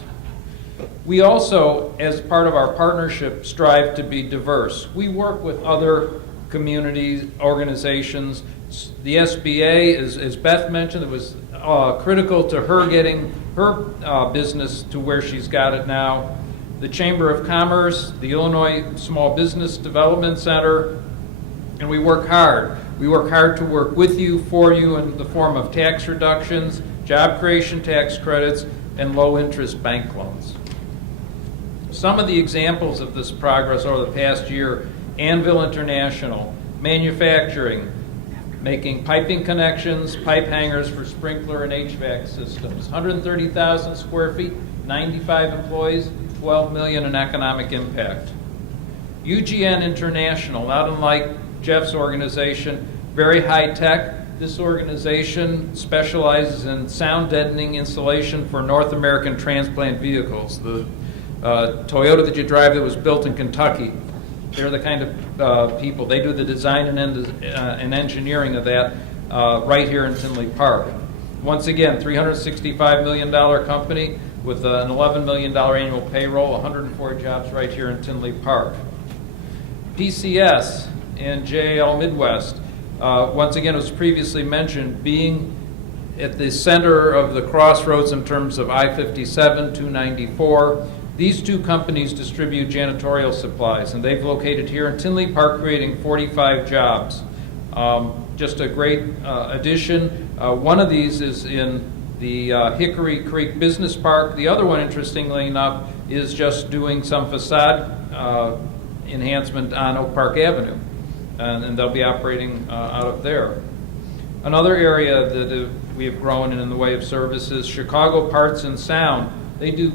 We also, as part of our partnership, strive to be diverse. We work with other community organizations. The SBA, as Beth mentioned, it was critical to her getting her business to where she's got it now. The Chamber of Commerce, the Illinois Small Business Development Center, and we work hard. We work hard to work with you, for you, in the form of tax reductions, job creation tax credits, and low-interest bank loans. Some of the examples of this progress over the past year: Anvil International, manufacturing, making piping connections, pipe hangers for sprinkler and HVAC systems, 130,000 square feet, 95 employees, $12 million in economic impact. UGN International, not unlike Jeff's organization, very high tech. This organization specializes in sound deadening insulation for North American transplant vehicles. The Toyota that you drive that was built in Kentucky, they're the kind of people. They do the design and engineering of that right here in Tinley Park. Once again, $365 million company with an $11 million annual payroll, 104 jobs right here in Tinley Park. PCS and JL Midwest, once again, it was previously mentioned, being at the center of the crossroads in terms of I-57, 294. These two companies distribute janitorial supplies, and they've located here in Tinley Park, creating 45 jobs. Just a great addition. One of these is in the Hickory Creek Business Park. The other one, interestingly enough, is just doing some facade enhancement on Oak Park Avenue, and they'll be operating out of there. Another area that we have grown in the way of services, Chicago Parts and Sound. They do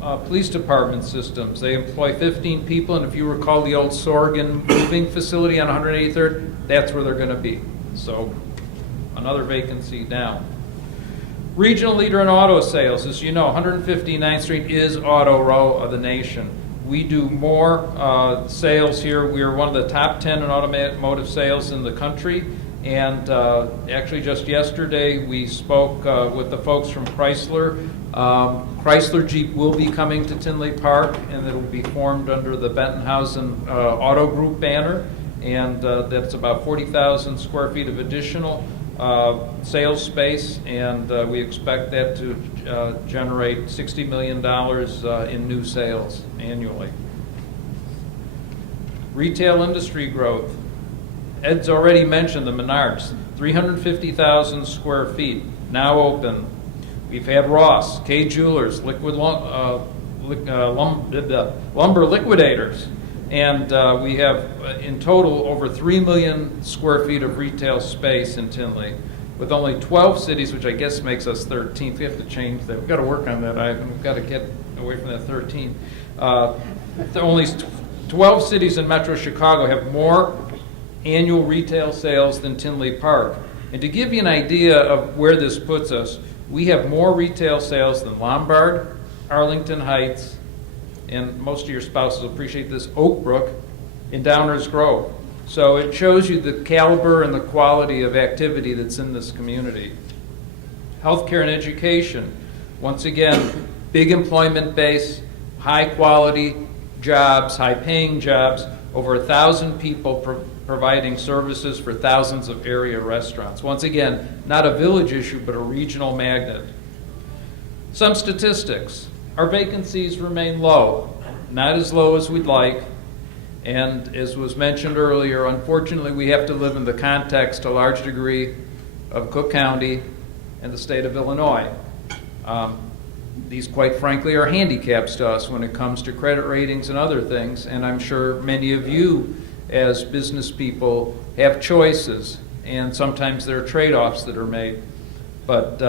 police department systems. They employ 15 people, and if you recall the old Sorgan moving facility on 183rd, that's where they're going to be. So another vacancy down. Regional leader in auto sales. As you know, 159th Street is auto row of the nation. We do more sales here. We are one of the top 10 in automotive sales in the country. And actually just yesterday we spoke with the folks from Chrysler. Chrysler Jeep will be coming to Tinley Park, and it will be formed under the Bentonhausen Auto Group banner. And that's about 40,000 square feet of additional sales space, and we expect that to generate $60 million in new sales annually. Retail industry growth. Ed's already mentioned the Menards, 350,000 square feet, now open. We've had Ross, K Jewelers, Lumber Liquidators, And we have, in total, over 3 million square feet of retail space in Tinley, with only 12 cities, which I guess makes us 13th. We have to change that. We've got to work on that, Ivan. We've got to get away from that 13. Only 12 cities in Metro Chicago have more annual retail sales than Tinley Park. And to give you an idea of where this puts us, we have more retail sales than Lombard, Arlington Heights, and most of your spouses will appreciate this, Oak Brook, in Downers Grove. So it shows you the caliber and the quality of activity that's in this community. Healthcare and education, once again, big employment base, high quality jobs, high paying jobs, over 1,000 people providing services for thousands of area restaurants. Once again, not a village issue, but a regional magnet. Some statistics. Our vacancies remain low, not as low as we'd like, and as was mentioned earlier, unfortunately we have to live in the context to a large degree of Cook County and the state of Illinois. These, quite frankly, are handicaps to us when it comes to credit ratings and other things, and I'm sure many of you as business people have choices, and sometimes there are trade-offs that are made. But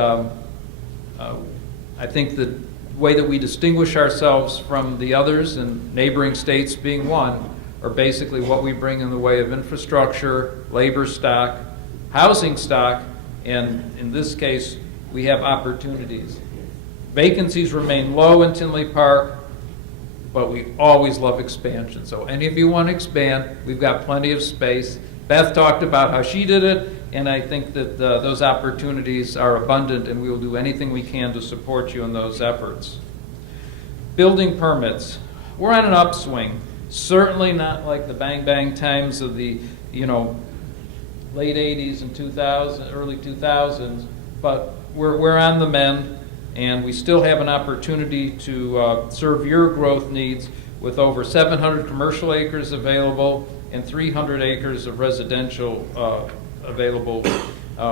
I think the way that we distinguish ourselves from the others, and neighboring states being one, are basically what we bring in the way of infrastructure, labor stock, housing stock, and in this case, we have opportunities. Vacancies remain low in Tinley Park, but we always love expansion. So any of you want to expand, we've got plenty of space. Beth talked about how she did it, and I think that those opportunities are abundant, and we will do anything we can to support you in those efforts. Building permits. We're on an upswing. Certainly not like the bang times of the, late 80s and 2000, early 2000s, but we're on the mend, and we still have an opportunity to serve your growth needs with over 700 commercial acres available and 300 acres of residential available.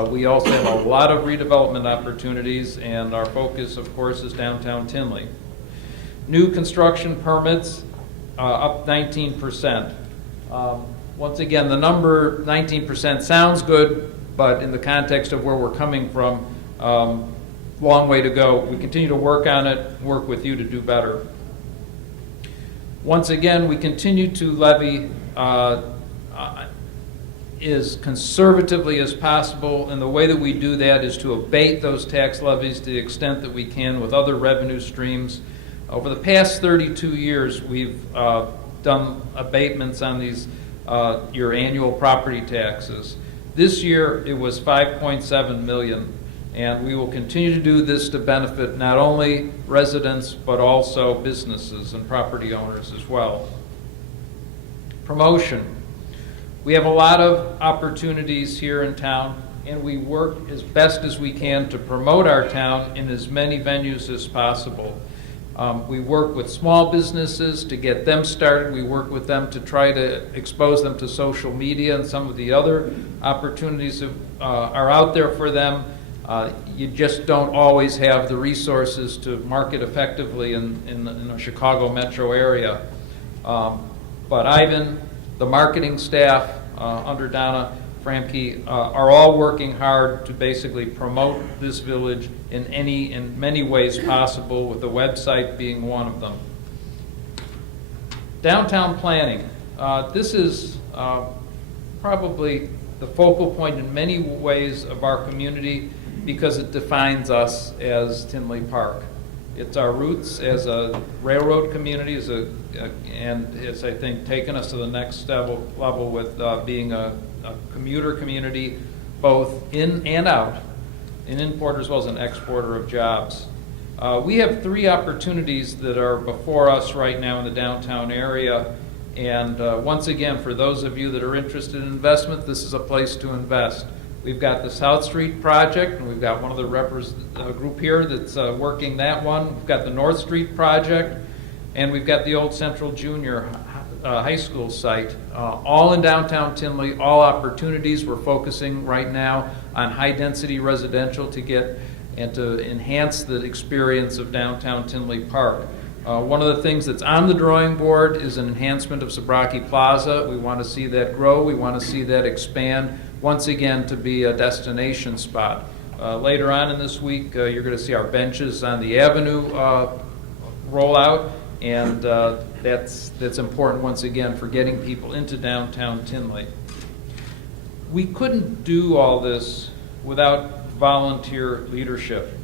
We also have a lot of redevelopment opportunities, and our focus, of course, is downtown Tinley. New construction permits up 19%. Once again, the number 19% sounds good, but in the context of where we're coming from, long way to go. We continue to work on it, work with you to do better. Once again, we continue to levy as conservatively as possible, and the way that we do that is to abate those tax levies to the extent that we can with other revenue streams. Over the past 32 years, we've done abatements on these your annual property taxes. This year, it was $5.7 million, and we will continue to do this to benefit not only residents, but also businesses and property owners as well. Promotion. We have a lot of opportunities here in town, and we work as best as we can to promote our town in as many venues as possible. We work with small businesses to get them started. We work with them to try to expose them to social media and some of the other opportunities that are out there for them. You just don't always have the resources to market effectively in the Chicago metro area. But Ivan, the marketing staff under Donna Framke are all working hard to basically promote this village in many ways possible, with the website being one of them. Downtown planning. This is probably the focal point in many ways of our community because it defines us as Tinley Park. It's our roots as a railroad community, and it's, I think, taken us to the next level with being a commuter community, both in and out, an importer as well as an exporter of jobs. We have 3 opportunities that are before us right now in the downtown area, and once again, for those of you that are interested in investment, this is a place to invest. We've got the South Street project, and we've got one of the group here that's working that one. We've got the North Street project, and we've got the old Central Junior High School site. All in downtown Tinley, all opportunities. We're focusing right now on high-density residential to get and to enhance the experience of downtown Tinley Park. One of the things that's on the drawing board is an enhancement of Zabrocki Plaza. We want to see that grow. We want to see that expand, once again, to be a destination spot. Later on in this week, you're going to see our benches on the avenue roll out, and that's important, once again, for getting people into downtown Tinley. We couldn't do all this without volunteer leadership.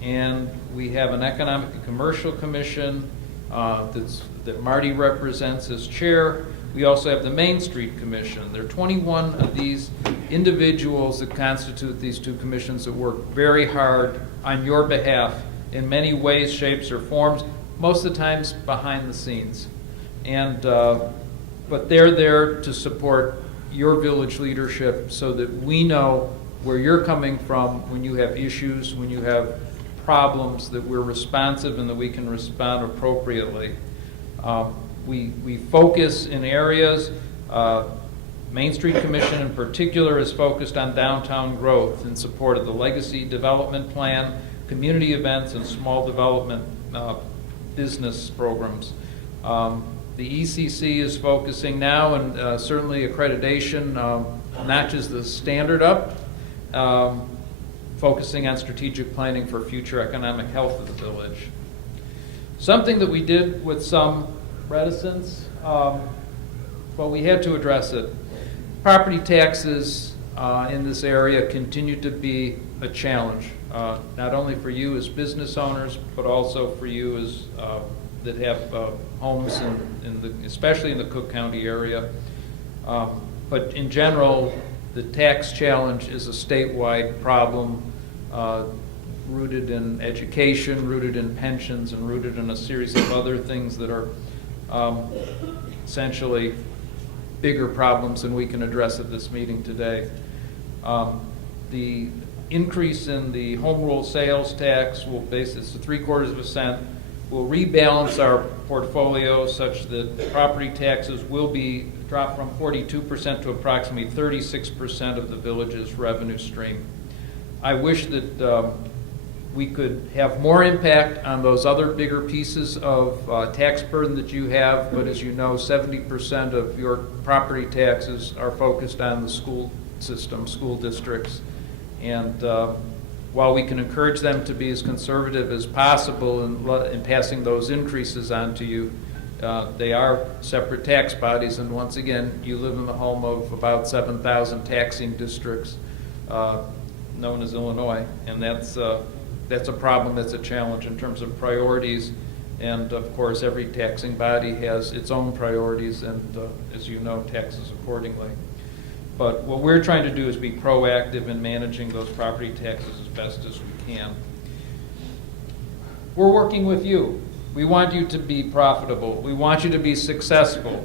And we have an Economic and Commercial Commission that Marty represents as chair. We also have the Main Street Commission. There are 21 of these individuals that constitute these two commissions that work very hard on your behalf in many ways, shapes, or forms, most of the times behind the scenes. And but they're there to support your village leadership so that we know where you're coming from when you have issues, when you have problems, that we're responsive and that we can respond appropriately. We focus in areas, Main Street Commission in particular is focused on downtown growth in support of the Legacy Development Plan, community events, and small development business programs. The ECC is focusing now, and certainly accreditation notches the standard up, focusing on strategic planning for future economic health of the village. Something that we did with some reticence, but we had to address it. Property taxes in this area continue to be a challenge, not only for you as business owners, but also for you as that have homes especially in the Cook County area. But in general, the tax challenge is a statewide problem, rooted in education, rooted in pensions, and rooted in a series of other things that are essentially bigger problems than we can address at this meeting today. The increase in the home rule sales tax will base it's 3/4 cent, will rebalance our portfolio such that property taxes will be dropped from 42% to approximately 36% of the village's revenue stream. I wish that we could have more impact on those other bigger pieces of tax burden that you have, but as you know, 70% of your property taxes are focused on the school system, school districts. And while we can encourage them to be as conservative as possible in passing those increases on to you, they are separate tax bodies, and once again, you live in the home of about 7,000 taxing districts known as Illinois, and that's a problem, that's a challenge in terms of priorities. And of course, every taxing body has its own priorities and, as you know, taxes accordingly. But what we're trying to do is be proactive in managing those property taxes as best as we can. We're working with you. We want you to be profitable. We want you to be successful.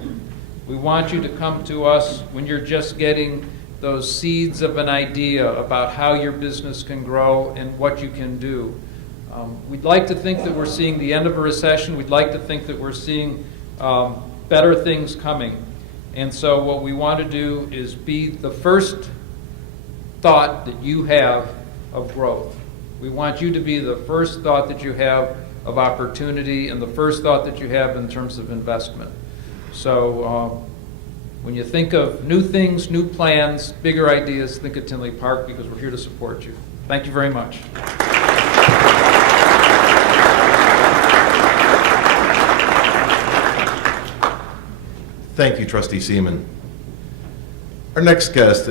We want you to come to us when you're just getting those seeds of an idea about how your business can grow and what you can do. We'd like to think that we're seeing the end of a recession. We'd like to think that we're seeing better things coming. And so what we want to do is be the first thought that you have of growth. We want you to be the first thought that you have of opportunity and the first thought that you have in terms of investment. So when you think of new things, new plans, bigger ideas, think of Tinley Park, because we're here to support you. Thank you very much. Thank you, Trustee Seaman. Our next guest,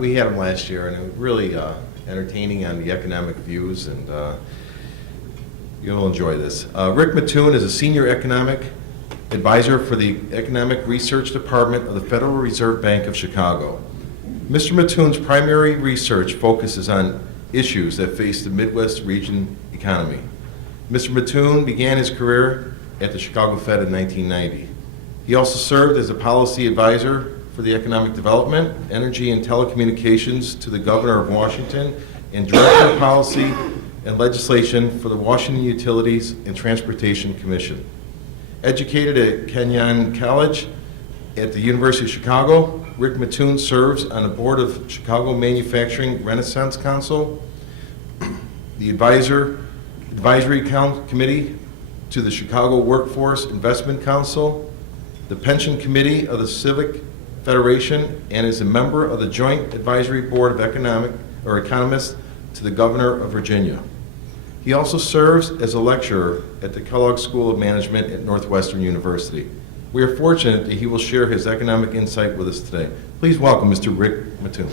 we had him last year, and it was really entertaining on the economic views, and you'll enjoy this. Rick Mattoon is a senior economic advisor for the Economic Research Department of the Federal Reserve Bank of Chicago. Mr. Mattoon's primary research focuses on issues that face the Midwest region economy. Mr. Mattoon began his career at the Chicago Fed in 1990. He also served as a policy advisor for the economic development, energy, and telecommunications to the governor of Washington, and director of policy and legislation for the Washington Utilities and Transportation Commission. Educated at Kenyon College at the University of Chicago, Rick Mattoon serves on the board of Chicago Manufacturing Renaissance Council, the advisory committee to the Chicago Workforce Investment Council, the Pension Committee of the Civic Federation, and is a member of the Joint Advisory Board of Economists to the Governor of Virginia. He also serves as a lecturer at the Kellogg School of Management at Northwestern University. We are fortunate that he will share his economic insight with us today. Please welcome Mr. Rick Mattoon.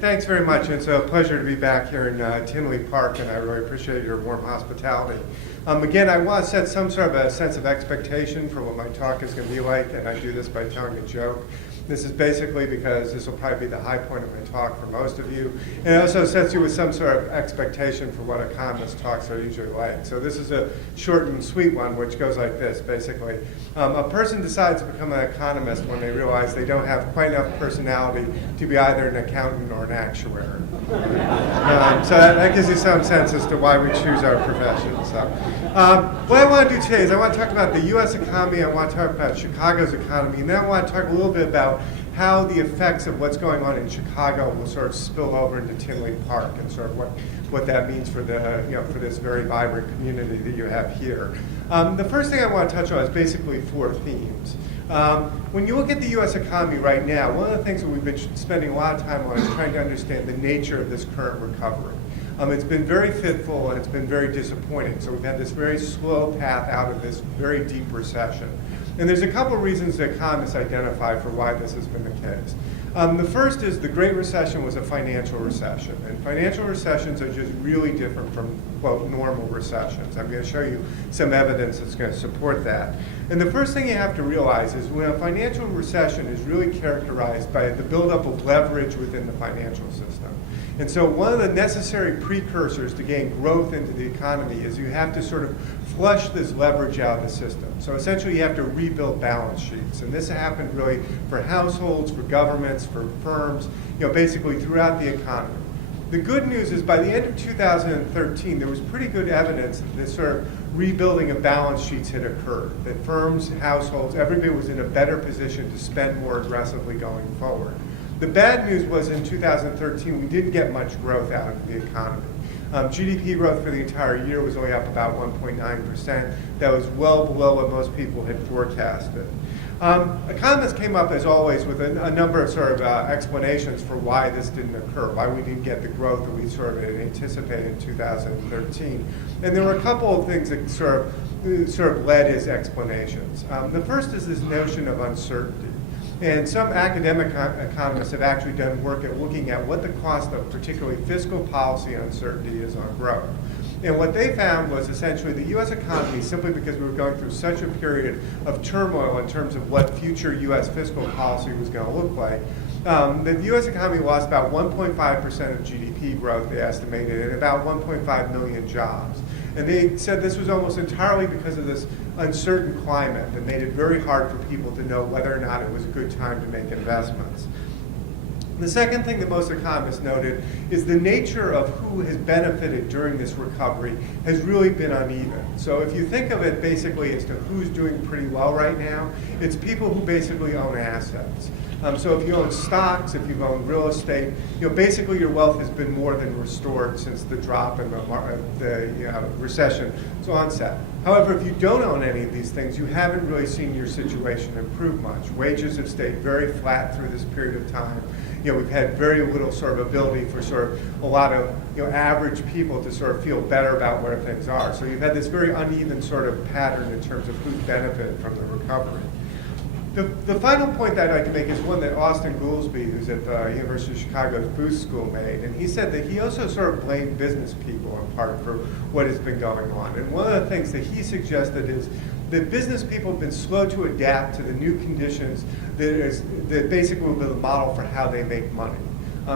Thanks very much. It's a pleasure to be back here in Tinley Park, and I really appreciate your warm hospitality. Again, I want to set some sort of a sense of expectation for what my talk is going to be like, and I do this by telling a joke. This is basically because this will probably be the high point of my talk for most of you, and it also sets you with some sort of expectation for what economist talks are usually like. So this is a short and sweet one, which goes like this, basically. A person decides to become an economist when they realize they don't have quite enough personality to be either an accountant or an actuary. So that gives you some sense as to why we choose our profession. So, what I want to do today is I want to talk about the U.S. economy, I want to talk about Chicago's economy, and then I want to talk a little bit about how the effects of what's going on in Chicago will sort of spill over into Tinley Park and sort of what that means for the for this very vibrant community that you have here. The first thing I want to touch on is basically four themes. When you look at the U.S. economy right now, one of the things that we've been spending a lot of time on is trying to understand the nature of this current recovery. It's been very fitful and it's been very disappointing. So we've had this very slow path out of this very deep recession. And there's a couple of reasons that economists identify for why this has been the case. The first is the Great Recession was a financial recession, and financial recessions are just really different from, quote, normal recessions. I'm going to show you some evidence that's going to support that. And the first thing you have to realize is when a financial recession is really characterized by the buildup of leverage within the financial system. And so one of the necessary precursors to gain growth into the economy is you have to sort of flush this leverage out of the system. So essentially you have to rebuild balance sheets. And this happened really for households, for governments, for firms, basically throughout the economy. The good news is by the end of 2013, there was pretty good evidence that this sort of rebuilding of balance sheets had occurred, that firms, households, everybody was in a better position to spend more aggressively going forward. The bad news was in 2013, we didn't get much growth out of the economy. GDP growth for the entire year was only up about 1.9%. That was well below what most people had forecasted. Economists came up, as always, with a number of sort of explanations for why this didn't occur, why we didn't get the growth that we sort of had anticipated in 2013. And there were a couple of things that sort of led as explanations. The first is this notion of uncertainty. And some academic economists have actually done work at looking at what the cost of particularly fiscal policy uncertainty is on growth. And what they found was essentially the U.S. economy, simply because we were going through such a period of turmoil in terms of what future U.S. fiscal policy was going to look like, the U.S. economy lost about 1.5% of GDP growth, they estimated, and about 1.5 million jobs. And they said this was almost entirely because of this uncertain climate that made it very hard for people to know whether or not it was a good time to make investments. The second thing that most economists noted is the nature of who has benefited during this recovery has really been uneven. So if you think of it basically as to who's doing pretty well right now, it's people who basically own assets. So if you own stocks, if you own real estate, basically your wealth has been more than restored since the drop in the recession's onset. However, if you don't own any of these things, you haven't really seen your situation improve much. Wages have stayed very flat through this period of time. We've had very little sort of ability for sort of a lot of average people to sort of feel better about where things are. So you've had this very uneven sort of pattern in terms of who's benefited from the recovery. The final point that I'd like to make is one that Austin Goolsbee, who's at the University of Chicago's Booth School, made. And he said that he also sort of blamed business people in part for what has been going on. And one of the things that he suggested is that business people have been slow to adapt to the new conditions that basically will be the model for how they make money.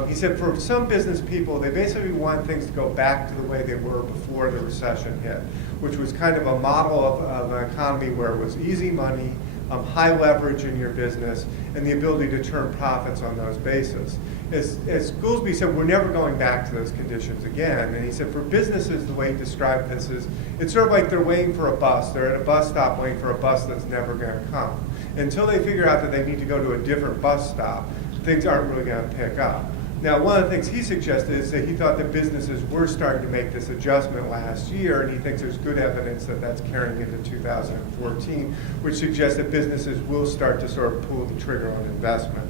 He said for some business people, they basically want things to go back to the way they were before the recession hit, which was kind of a model of an economy where it was easy money, high leverage in your business, and the ability to turn profits on those bases. As Goolsbee said, we're never going back to those conditions again. And he said for businesses, the way he described this is, it's sort of like they're waiting for a bus. They're at a bus stop waiting for a bus that's never going to come. Until they figure out that they need to go to a different bus stop, things aren't really going to pick up. Now, one of the things he suggested is that he thought that businesses were starting to make this adjustment last year, and he thinks there's good evidence that that's carrying into 2014, which suggests that businesses will start to sort of pull the trigger on investment.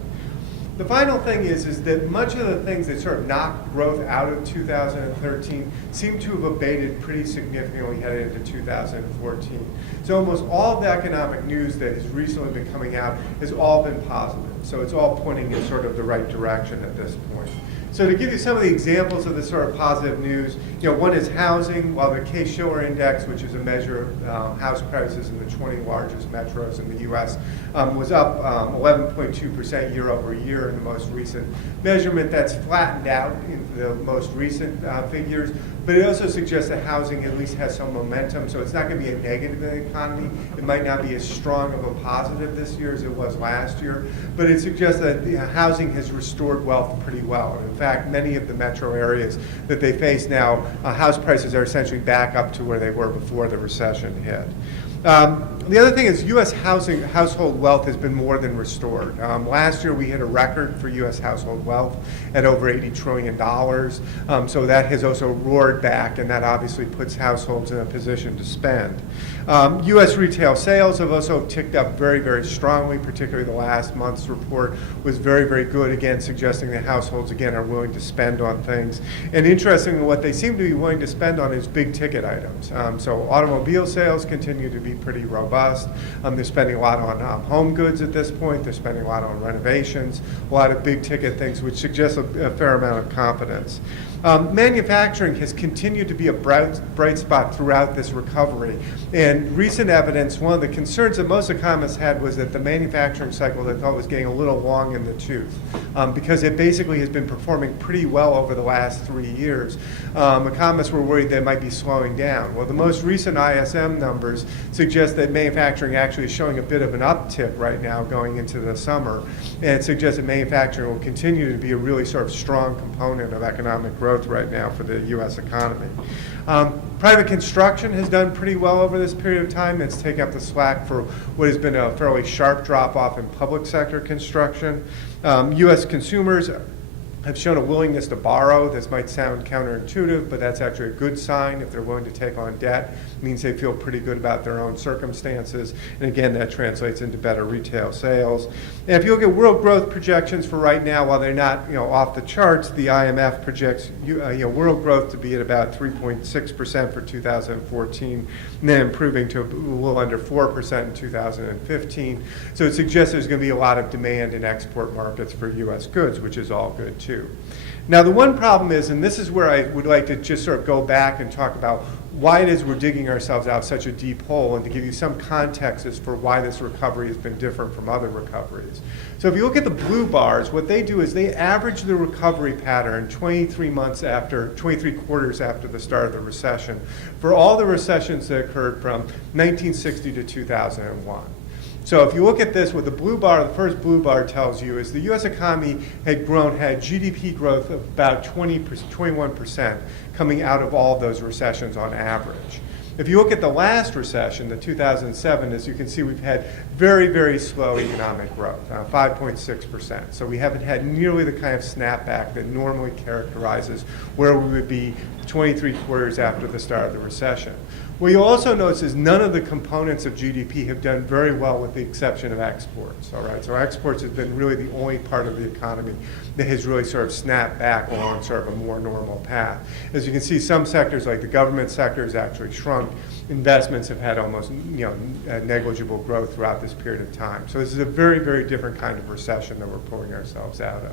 The final thing is that much of the things that sort of knocked growth out of 2013 seem to have abated pretty significantly headed into 2014. So almost all of the economic news that has recently been coming out has all been positive. So it's all pointing in sort of the right direction at this point. So to give you some of the examples of this sort of positive news, one is housing. While the Case-Shiller Index, which is a measure of house prices in the 20 largest metros in the U.S., was up 11.2% year over year in the most recent measurement. That's flattened out in the most recent figures, but it also suggests that housing at least has some momentum, so it's not going to be a negative in the economy. It might not be as strong of a positive this year as it was last year, but it suggests that housing has restored wealth pretty well. In fact, many of the metro areas that they face now, house prices are essentially back up to where they were before the recession hit. The other thing is U.S. household wealth has been more than restored. Last year we hit a record for U.S. household wealth at over $80 trillion. So that has also roared back, and that obviously puts households in a position to spend. U.S. retail sales have also ticked up very, very strongly, particularly the last month's report was very, very good, again suggesting that households, again, are willing to spend on things. And interestingly, what they seem to be willing to spend on is big ticket items. So automobile sales continue to be pretty robust. They're spending a lot on home goods at this point. They're spending a lot on renovations, a lot of big ticket things, which suggests a fair amount of confidence. Manufacturing has continued to be a bright spot throughout this recovery. And recent evidence, one of the concerns that most economists had was that the manufacturing cycle they thought was getting a little long in the tooth because it basically has been performing pretty well over the last 3 years. Economists were worried that it might be slowing down. Well, the most recent ISM numbers suggest that manufacturing actually is showing a bit of an uptick right now going into the summer. And it suggests that manufacturing will continue to be a really sort of strong component of economic growth right now for the U.S. economy. Private construction has done pretty well over this period of time. It's taken up the slack for what has been a fairly sharp drop-off in public sector construction. U.S. consumers have shown a willingness to borrow. This might sound counterintuitive, but that's actually a good sign. If they're willing to take on debt, it means they feel pretty good about their own circumstances. And again, that translates into better retail sales. And if you look at world growth projections for right now, while they're not off the charts, the IMF projects world growth to be at about 3.6% for 2014, and then improving to a little under 4% in 2015. So it suggests there's going to be a lot of demand in export markets for U.S. goods, which is all good too. Now, the one problem is, and this is where I would like to just sort of go back and talk about why it is we're digging ourselves out such a deep hole, and to give you some context as for why this recovery has been different from other recoveries. So if you look at the blue bars, what they do is they average the recovery pattern 23 quarters after the start of the recession for all the recessions that occurred from 1960 to 2001. So if you look at this, what the blue bar, the first blue bar tells you is the U.S. economy had GDP growth of about 21% coming out of all those recessions on average. If you look at the last recession, the 2007, as you can see, we've had very, very slow economic growth, 5.6%. So we haven't had nearly the kind of snapback that normally characterizes where we would be 23 quarters after the start of the recession. What you'll also notice is none of the components of GDP have done very well with the exception of exports. All right, so exports has been really the only part of the economy that has really sort of snapped back along sort of a more normal path. As you can see, some sectors like the government sector has actually shrunk. Investments have had almost negligible growth throughout this period of time. So this is a very, very different kind of recession that we're pulling ourselves out of.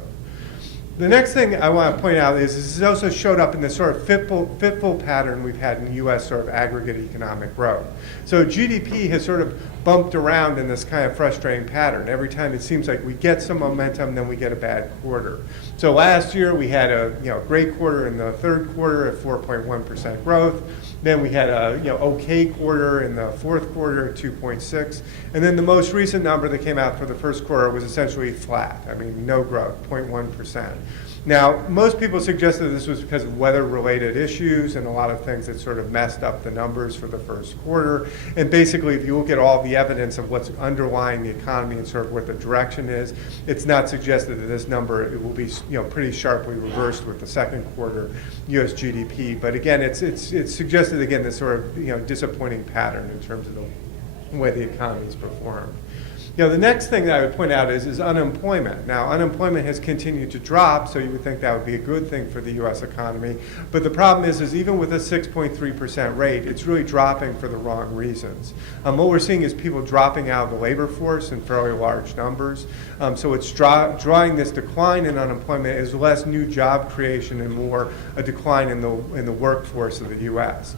The next thing I want to point out is this has also showed up in the sort of fitful pattern we've had in the U.S. sort of aggregate economic growth. So GDP has sort of bumped around in this kind of frustrating pattern. Every time it seems like we get some momentum, then we get a bad quarter. So last year we had a great quarter in the third quarter at 4.1% growth. Then we had a okay quarter in the fourth quarter at 2.6. And then the most recent number that came out for the first quarter was essentially flat. I mean, no growth, 0.1%. Now, most people suggested this was because of weather-related issues and a lot of things that sort of messed up the numbers for the first quarter. And basically, if you look at all the evidence of what's underlying the economy and sort of what the direction is, it's not suggested that this number it will be pretty sharply reversed with the second quarter U.S. GDP. But again, it's suggested again this sort of disappointing pattern in terms of the way the economy's performed. The next thing that I would point out is unemployment. Now, unemployment has continued to drop, so you would think that would be a good thing for the U.S. economy. But the problem is even with a 6.3% rate, it's really dropping for the wrong reasons. What we're seeing is people dropping out of the labor force in fairly large numbers. So it's drawing this decline in unemployment as less new job creation and more a decline in the workforce of the U.S.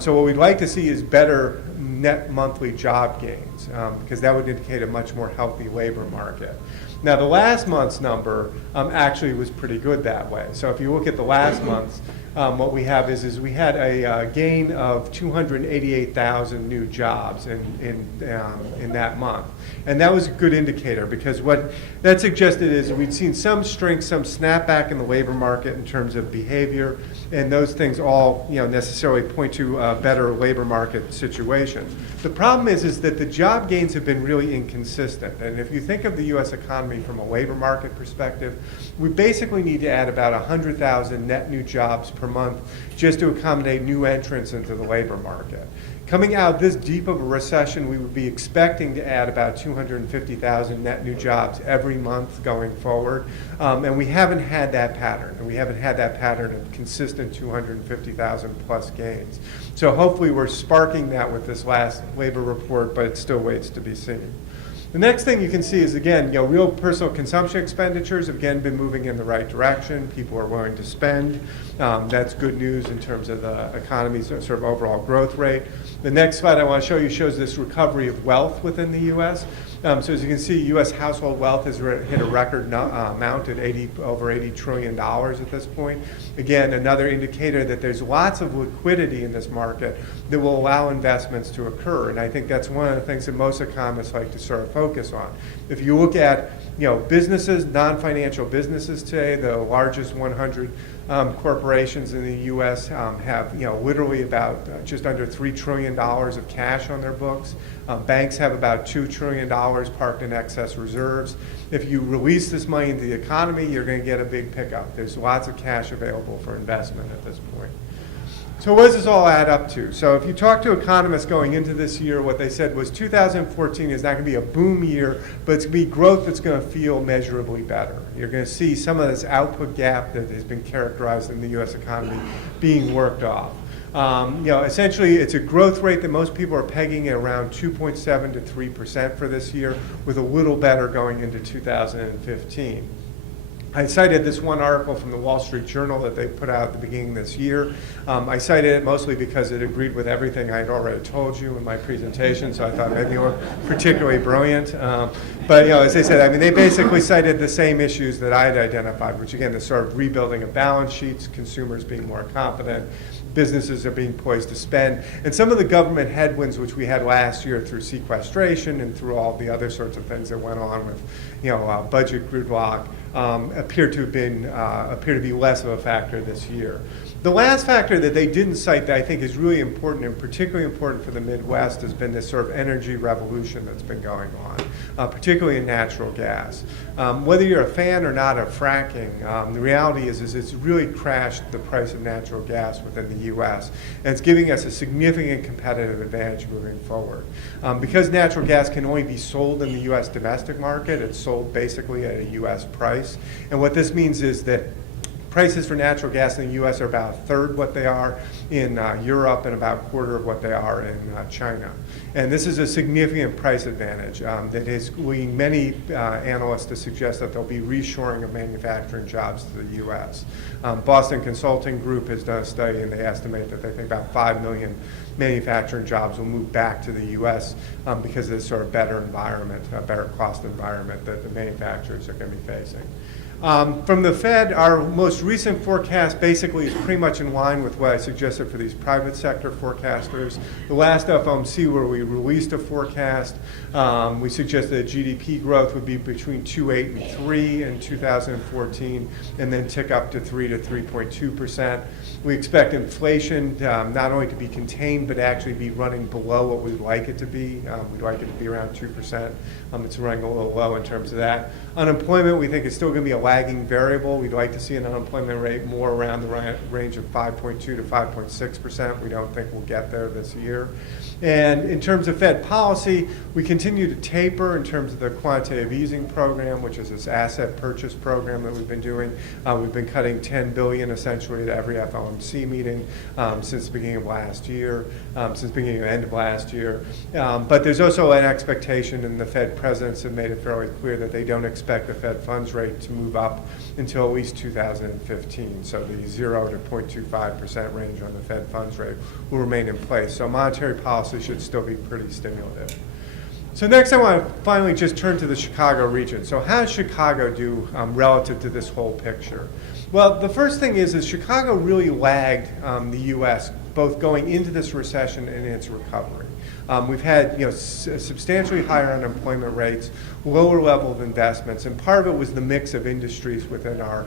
So what we'd like to see is better net monthly job gains, because that would indicate a much more healthy labor market. Now, the last month's number actually was pretty good that way. So if you look at the last month's, what we have is we had a gain of 288,000 new jobs in that month. And that was a good indicator, because what that suggested is we'd seen some strength, some snapback in the labor market in terms of behavior, and those things all necessarily point to a better labor market situation. The problem is that the job gains have been really inconsistent. And if you think of the U.S. economy from a labor market perspective, we basically need to add about 100,000 net new jobs per month just to accommodate new entrants into the labor market. Coming out this deep of a recession, we would be expecting to add about 250,000 net new jobs every month going forward. And we haven't had that pattern. And we haven't had that pattern of consistent 250,000 plus gains. So hopefully we're sparking that with this last labor report, but it still waits to be seen. The next thing you can see is, again, real personal consumption expenditures have, again, been moving in the right direction. People are willing to spend. That's good news in terms of the economy's sort of overall growth rate. The next slide I want to show you shows this recovery of wealth within the U.S. So as you can see, U.S. household wealth has hit a record amount at over $80 trillion at this point. Again, another indicator that there's lots of liquidity in this market that will allow investments to occur. And I think that's one of the things that most economists like to sort of focus on. If you look at businesses, non-financial businesses today, the largest 100 corporations in the U.S. Have literally about just under $3 trillion of cash on their books. Banks have about $2 trillion parked in excess reserves. If you release this money into the economy, you're going to get a big pickup. There's lots of cash available for investment at this point. So what does this all add up to? So if you talk to economists going into this year, what they said was 2014 is not going to be a boom year, but it's going to be growth that's going to feel measurably better. You're going to see some of this output gap that has been characterized in the U.S. economy being worked off. Essentially, it's a growth rate that most people are pegging at around 2.7 to 3% for this year, with a little better going into 2015. I cited this one article from the Wall Street Journal that they put out at the beginning of this year. I cited it mostly because it agreed with everything I had already told you in my presentation, so I thought maybe it was particularly brilliant. But as they said, they basically cited the same issues that I had identified, which again, the sort of rebuilding of balance sheets, consumers being more confident, businesses are being poised to spend, and some of the government headwinds which we had last year through sequestration and through all the other sorts of things that went on with budget gridlock appear to be less of a factor this year. The last factor that they didn't cite that I think is really important, and particularly important for the Midwest, has been this sort of energy revolution that's been going on, particularly in natural gas. Whether you're a fan or not of fracking, the reality is it's really crashed the price of natural gas within the U.S., and it's giving us a significant competitive advantage moving forward. Because natural gas can only be sold in the U.S. domestic market, it's sold basically at a U.S. price, and what this means is that prices for natural gas in the U.S. are about a third what they are in Europe and about a quarter of what they are in China. And this is a significant price advantage that is leading many analysts to suggest that there'll be reshoring of manufacturing jobs to the U.S. Boston Consulting Group has done a study, and they estimate that they think about 5 million manufacturing jobs will move back to the U.S. Because of this sort of better environment, a better cost environment that the manufacturers are going to be facing. From the Fed, our most recent forecast basically is pretty much in line with what I suggested for these private sector forecasters. The last FOMC where we released a forecast, we suggested that GDP growth would be between 2.8 and 3 in 2014, and then tick up to 3 to 3.2%. We expect inflation not only to be contained, but actually be running below what we'd like it to be. We'd like it to be around 2%. It's running a little low in terms of that. Unemployment, we think, is still going to be a lagging variable. We'd like to see an unemployment rate more around the range of 5.2 to 5.6%. We don't think we'll get there this year. And in terms of Fed policy, we continue to taper in terms of the quantitative easing program, which is this asset purchase program that we've been doing. We've been cutting $10 billion essentially at every FOMC meeting since the beginning of last year, since the beginning of the end of last year. But there's also an expectation, and the Fed presidents have made it fairly clear that they don't expect the Fed funds rate to move up until at least 2015. So the 0 to 0.25% range on the Fed funds rate will remain in place. So monetary policy should still be pretty stimulative. So next I want to finally just turn to the Chicago region. So how does Chicago do relative to this whole picture? Well, the first thing is Chicago really lagged the U.S. both going into this recession and its recovery. We've had substantially higher unemployment rates, lower level of investments, and part of it was the mix of industries within our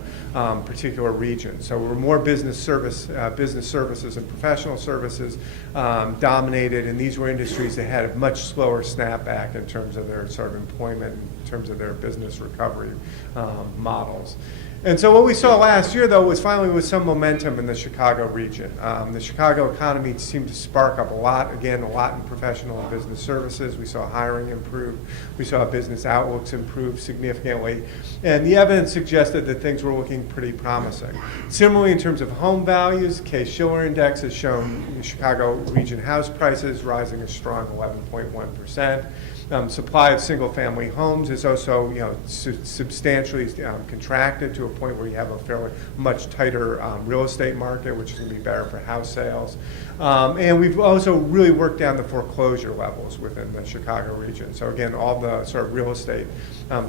particular region. So we're more business services and professional services dominated, and these were industries that had a much slower snapback in terms of their sort of employment, in terms of their business recovery models. And so what we saw last year, though, was finally with some momentum in the Chicago region. The Chicago economy seemed to spark up a lot in professional and business services. We saw hiring improve. We saw business outlooks improve significantly. And the evidence suggested that things were looking pretty promising. Similarly, in terms of home values, Case-Shiller Index has shown Chicago region house prices rising a strong 11.1%. Supply of single-family homes is also, substantially contracted to a point where you have a fairly much tighter real estate market, which is going to be better for house sales. And we've also really worked down the foreclosure levels within the Chicago region. So again, all the sort of real estate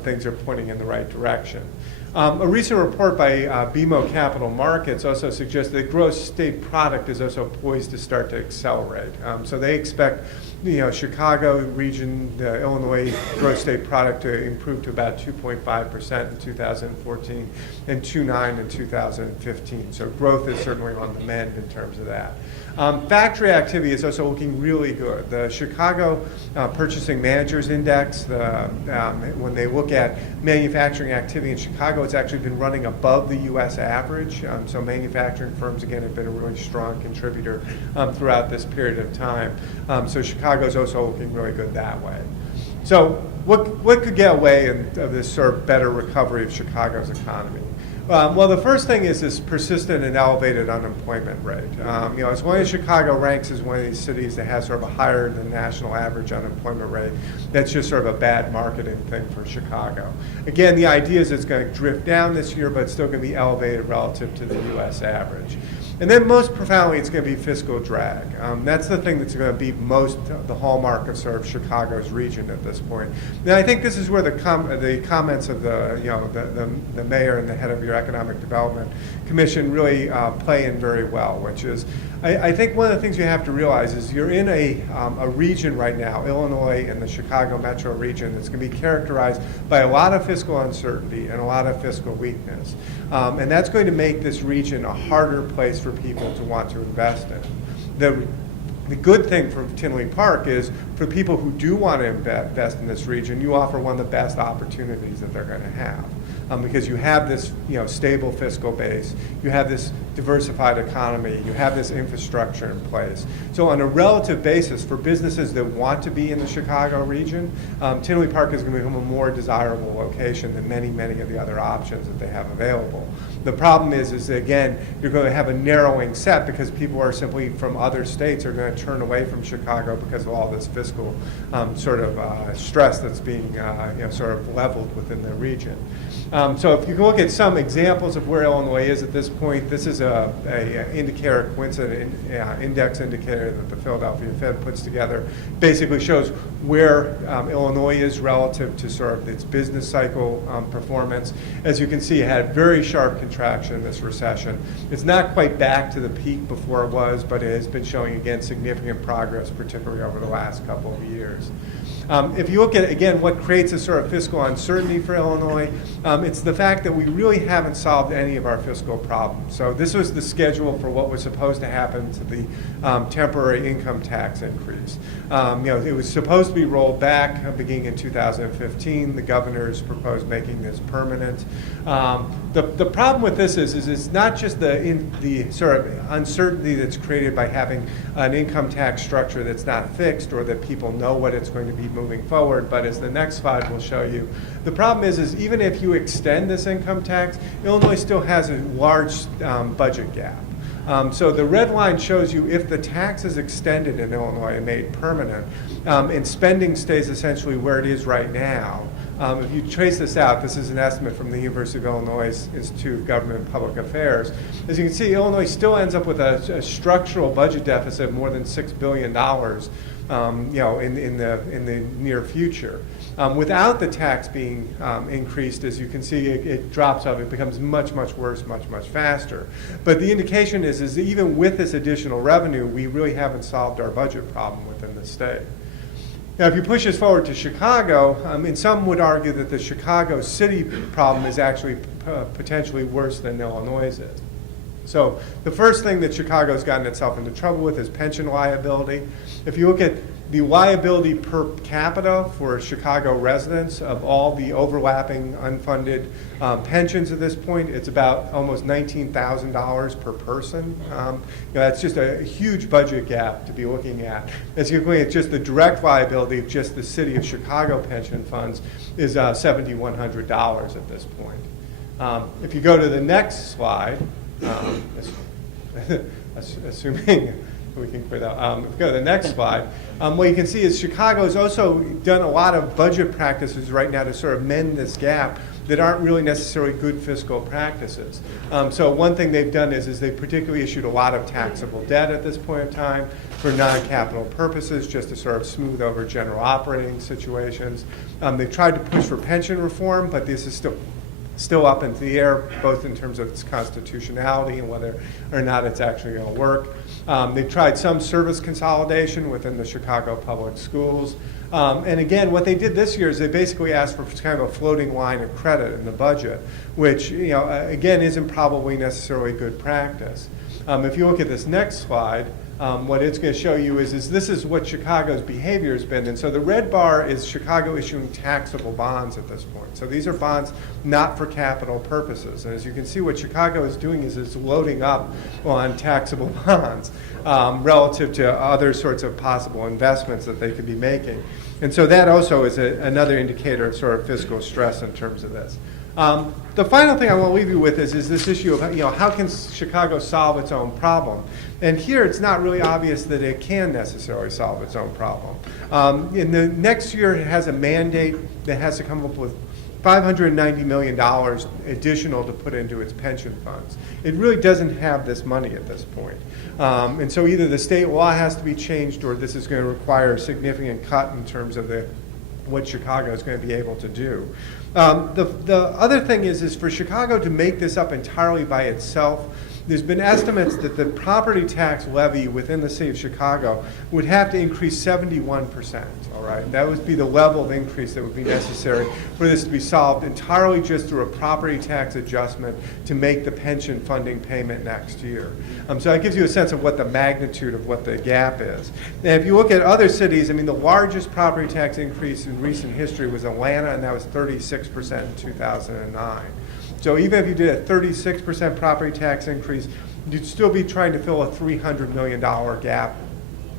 things are pointing in the right direction. A recent report by BMO Capital Markets also suggests that gross state product is also poised to start to accelerate. So they expect Chicago region, the Illinois gross state product to improve to about 2.5% in 2014 and 2.9% in 2015. So growth is certainly on the mend in terms of that. Factory activity is also looking really good. The Chicago Purchasing Managers Index, when they look at manufacturing activity in Chicago, it's actually been running above the U.S. average. So manufacturing firms, again, have been a really strong contributor throughout this period of time. So Chicago is also looking really good that way. So what could get away of this sort of better recovery of Chicago's economy? Well, the first thing is this persistent and elevated unemployment rate. As long as Chicago ranks as one of these cities that has sort of a higher than national average unemployment rate, that's just sort of a bad marketing thing for Chicago. Again, the idea is it's going to drift down this year, but it's still going to be elevated relative to the U.S. average. And then most profoundly, it's going to be fiscal drag. That's the thing that's going to be most the hallmark of sort of Chicago's region at this point. Now, I think this is where the comments of the mayor and the head of your Economic Development Commission really play in very well, which is I think one of the things you have to realize is you're in a region right now, Illinois and the Chicago metro region, that's going to be characterized by a lot of fiscal uncertainty and a lot of fiscal weakness. And that's going to make this region a harder place for people to want to invest in. The good thing for Tinley Park is for people who do want to invest in this region, you offer one of the best opportunities that they're going to have. Because you have this stable fiscal base, you have this diversified economy, you have this infrastructure in place. So on a relative basis, for businesses that want to be in the Chicago region, Tinley Park is going to become a more desirable location than many, many of the other options that they have available. The problem is that, again, you're going to have a narrowing set because people are simply from other states are going to turn away from Chicago because of all this fiscal sort of stress that's being sort of leveled within the region. So if you look at some examples of where Illinois is at this point, this is a indicator, coincident index indicator that the Philadelphia Fed puts together. Basically shows where Illinois is relative to sort of its business cycle performance. As you can see, it had very sharp contraction in this recession. It's not quite back to the peak before it was, but it has been showing, again, significant progress, particularly over the last couple of years. If you look at, again, what creates a sort of fiscal uncertainty for Illinois, it's the fact that we really haven't solved any of our fiscal problems. So this was the schedule for what was supposed to happen to the temporary income tax increase. It was supposed to be rolled back beginning in 2015. The governor's proposed making this permanent. The problem with this is it's not just the sort of uncertainty that's created by having an income tax structure that's not fixed or that people know what it's going to be moving forward, but as the next slide will show you, the problem is even if you extend this income tax, Illinois still has a large budget gap. So the red line shows you if the tax is extended in Illinois and made permanent, and spending stays essentially where it is right now. If you trace this out, this is an estimate from the University of Illinois Institute of Government and Public Affairs. As you can see, Illinois still ends up with a structural budget deficit of more than $6 billion, in the near future. Without the tax being increased, as you can see, it drops off. It becomes much, much worse, much, much faster. But the indication is that even with this additional revenue, we really haven't solved our budget problem within the state. Now, if you push this forward to Chicago, and some would argue that the Chicago city problem is actually potentially worse than Illinois is. So the first thing that Chicago's gotten itself into trouble with is pension liability. If you look at the liability per capita for Chicago residents of all the overlapping unfunded pensions at this point, it's about almost $19,000 per person. That's just a huge budget gap to be looking at. As you can see, it's just the direct liability of just the city of Chicago pension funds is $7,100 at this point. If you go to the next slide, assuming we can clear that. If we go to the next slide, what you can see is Chicago has also done a lot of budget practices right now to sort of mend this gap that aren't really necessarily good fiscal practices. So one thing they've done is they've particularly issued a lot of taxable debt at this point in time for non-capital purposes, just to sort of smooth over general operating situations. They've tried to push for pension reform, but this is still up in the air, both in terms of its constitutionality and whether or not it's actually going to work. They've tried some service consolidation within the Chicago public schools. And again, what they did this year is they basically asked for kind of a floating line of credit in the budget, which, again, isn't probably necessarily good practice. If you look at this next slide, what it's going to show you is this is what Chicago's behavior has been. And so the red bar is Chicago issuing taxable bonds at this point. So these are bonds not for capital purposes. And as you can see, what Chicago is doing is it's loading up on taxable bonds relative to other sorts of possible investments that they could be making. And so that also is another indicator of sort of fiscal stress in terms of this. The final thing I want to leave you with is this issue of how can Chicago solve its own problem? And here it's not really obvious that it can necessarily solve its own problem. In the next year, it has a mandate that has to come up with $590 million additional to put into its pension funds. It really doesn't have this money at this point. And so either the state law has to be changed or this is going to require a significant cut in terms of what Chicago is going to be able to do. The other thing is for Chicago to make this up entirely by itself, there's been estimates that the property tax levy within the city of Chicago would have to increase 71%, all right? That would be the level of increase that would be necessary for this to be solved entirely just through a property tax adjustment to make the pension funding payment next year. So that gives you a sense of what the magnitude of what the gap is. And if you look at other cities, the largest property tax increase in recent history was Atlanta, and that was 36% in 2009. So even if you did a 36% property tax increase, you'd still be trying to fill a $300 million gap,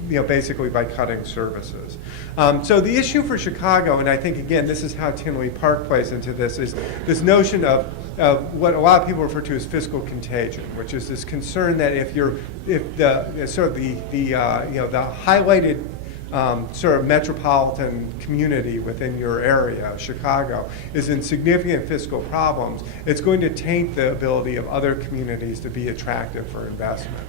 basically by cutting services. So the issue for Chicago, and I think, again, this is how Tinley Park plays into this, is this notion of what a lot of people refer to as fiscal contagion, which is this concern that if the highlighted sort of metropolitan community within your area, Chicago, is in significant fiscal problems, it's going to taint the ability of other communities to be attractive for investment.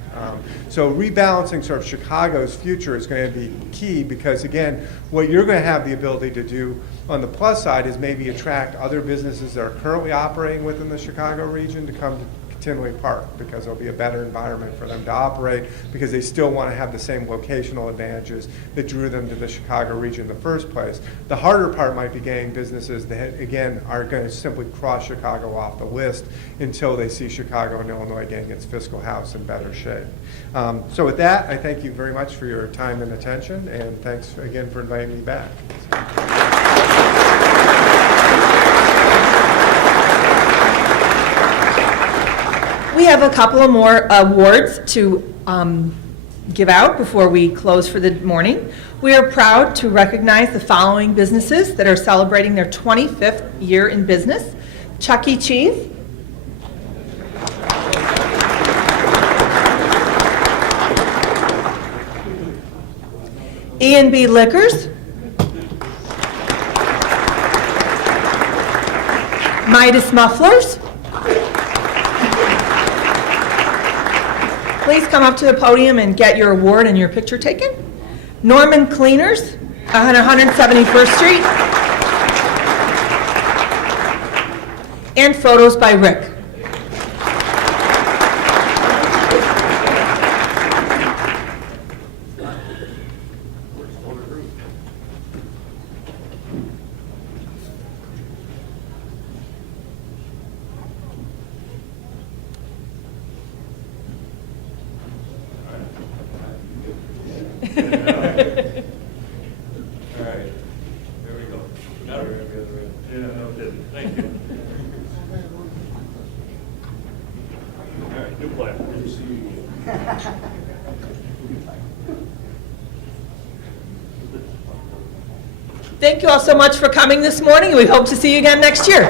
So rebalancing sort of Chicago's future is going to be key because, again, what you're going to have the ability to do on the plus side is maybe attract other businesses that are currently operating within the Chicago region to come to Tinley Park because there'll be a better environment for them to operate because they still want to have the same locational advantages that drew them to the Chicago region in the first place. The harder part might be getting businesses that, again, are going to simply cross Chicago off the list until they see Chicago and Illinois getting its fiscal house in better shape. So with that, I thank you very much for your time and attention, and thanks again for inviting me back. We have a couple of more awards to give out before we close for the morning. We are proud to recognize the following businesses that are celebrating their 25th year in business. Chuck E. Cheese, E&B Liquors, Midas Mufflers. Please come up to the podium and get your award and your picture taken. Norman Cleaners on 171st Street. And photos by Rick. Thank you all so much for coming this morning. We hope to see you again next year.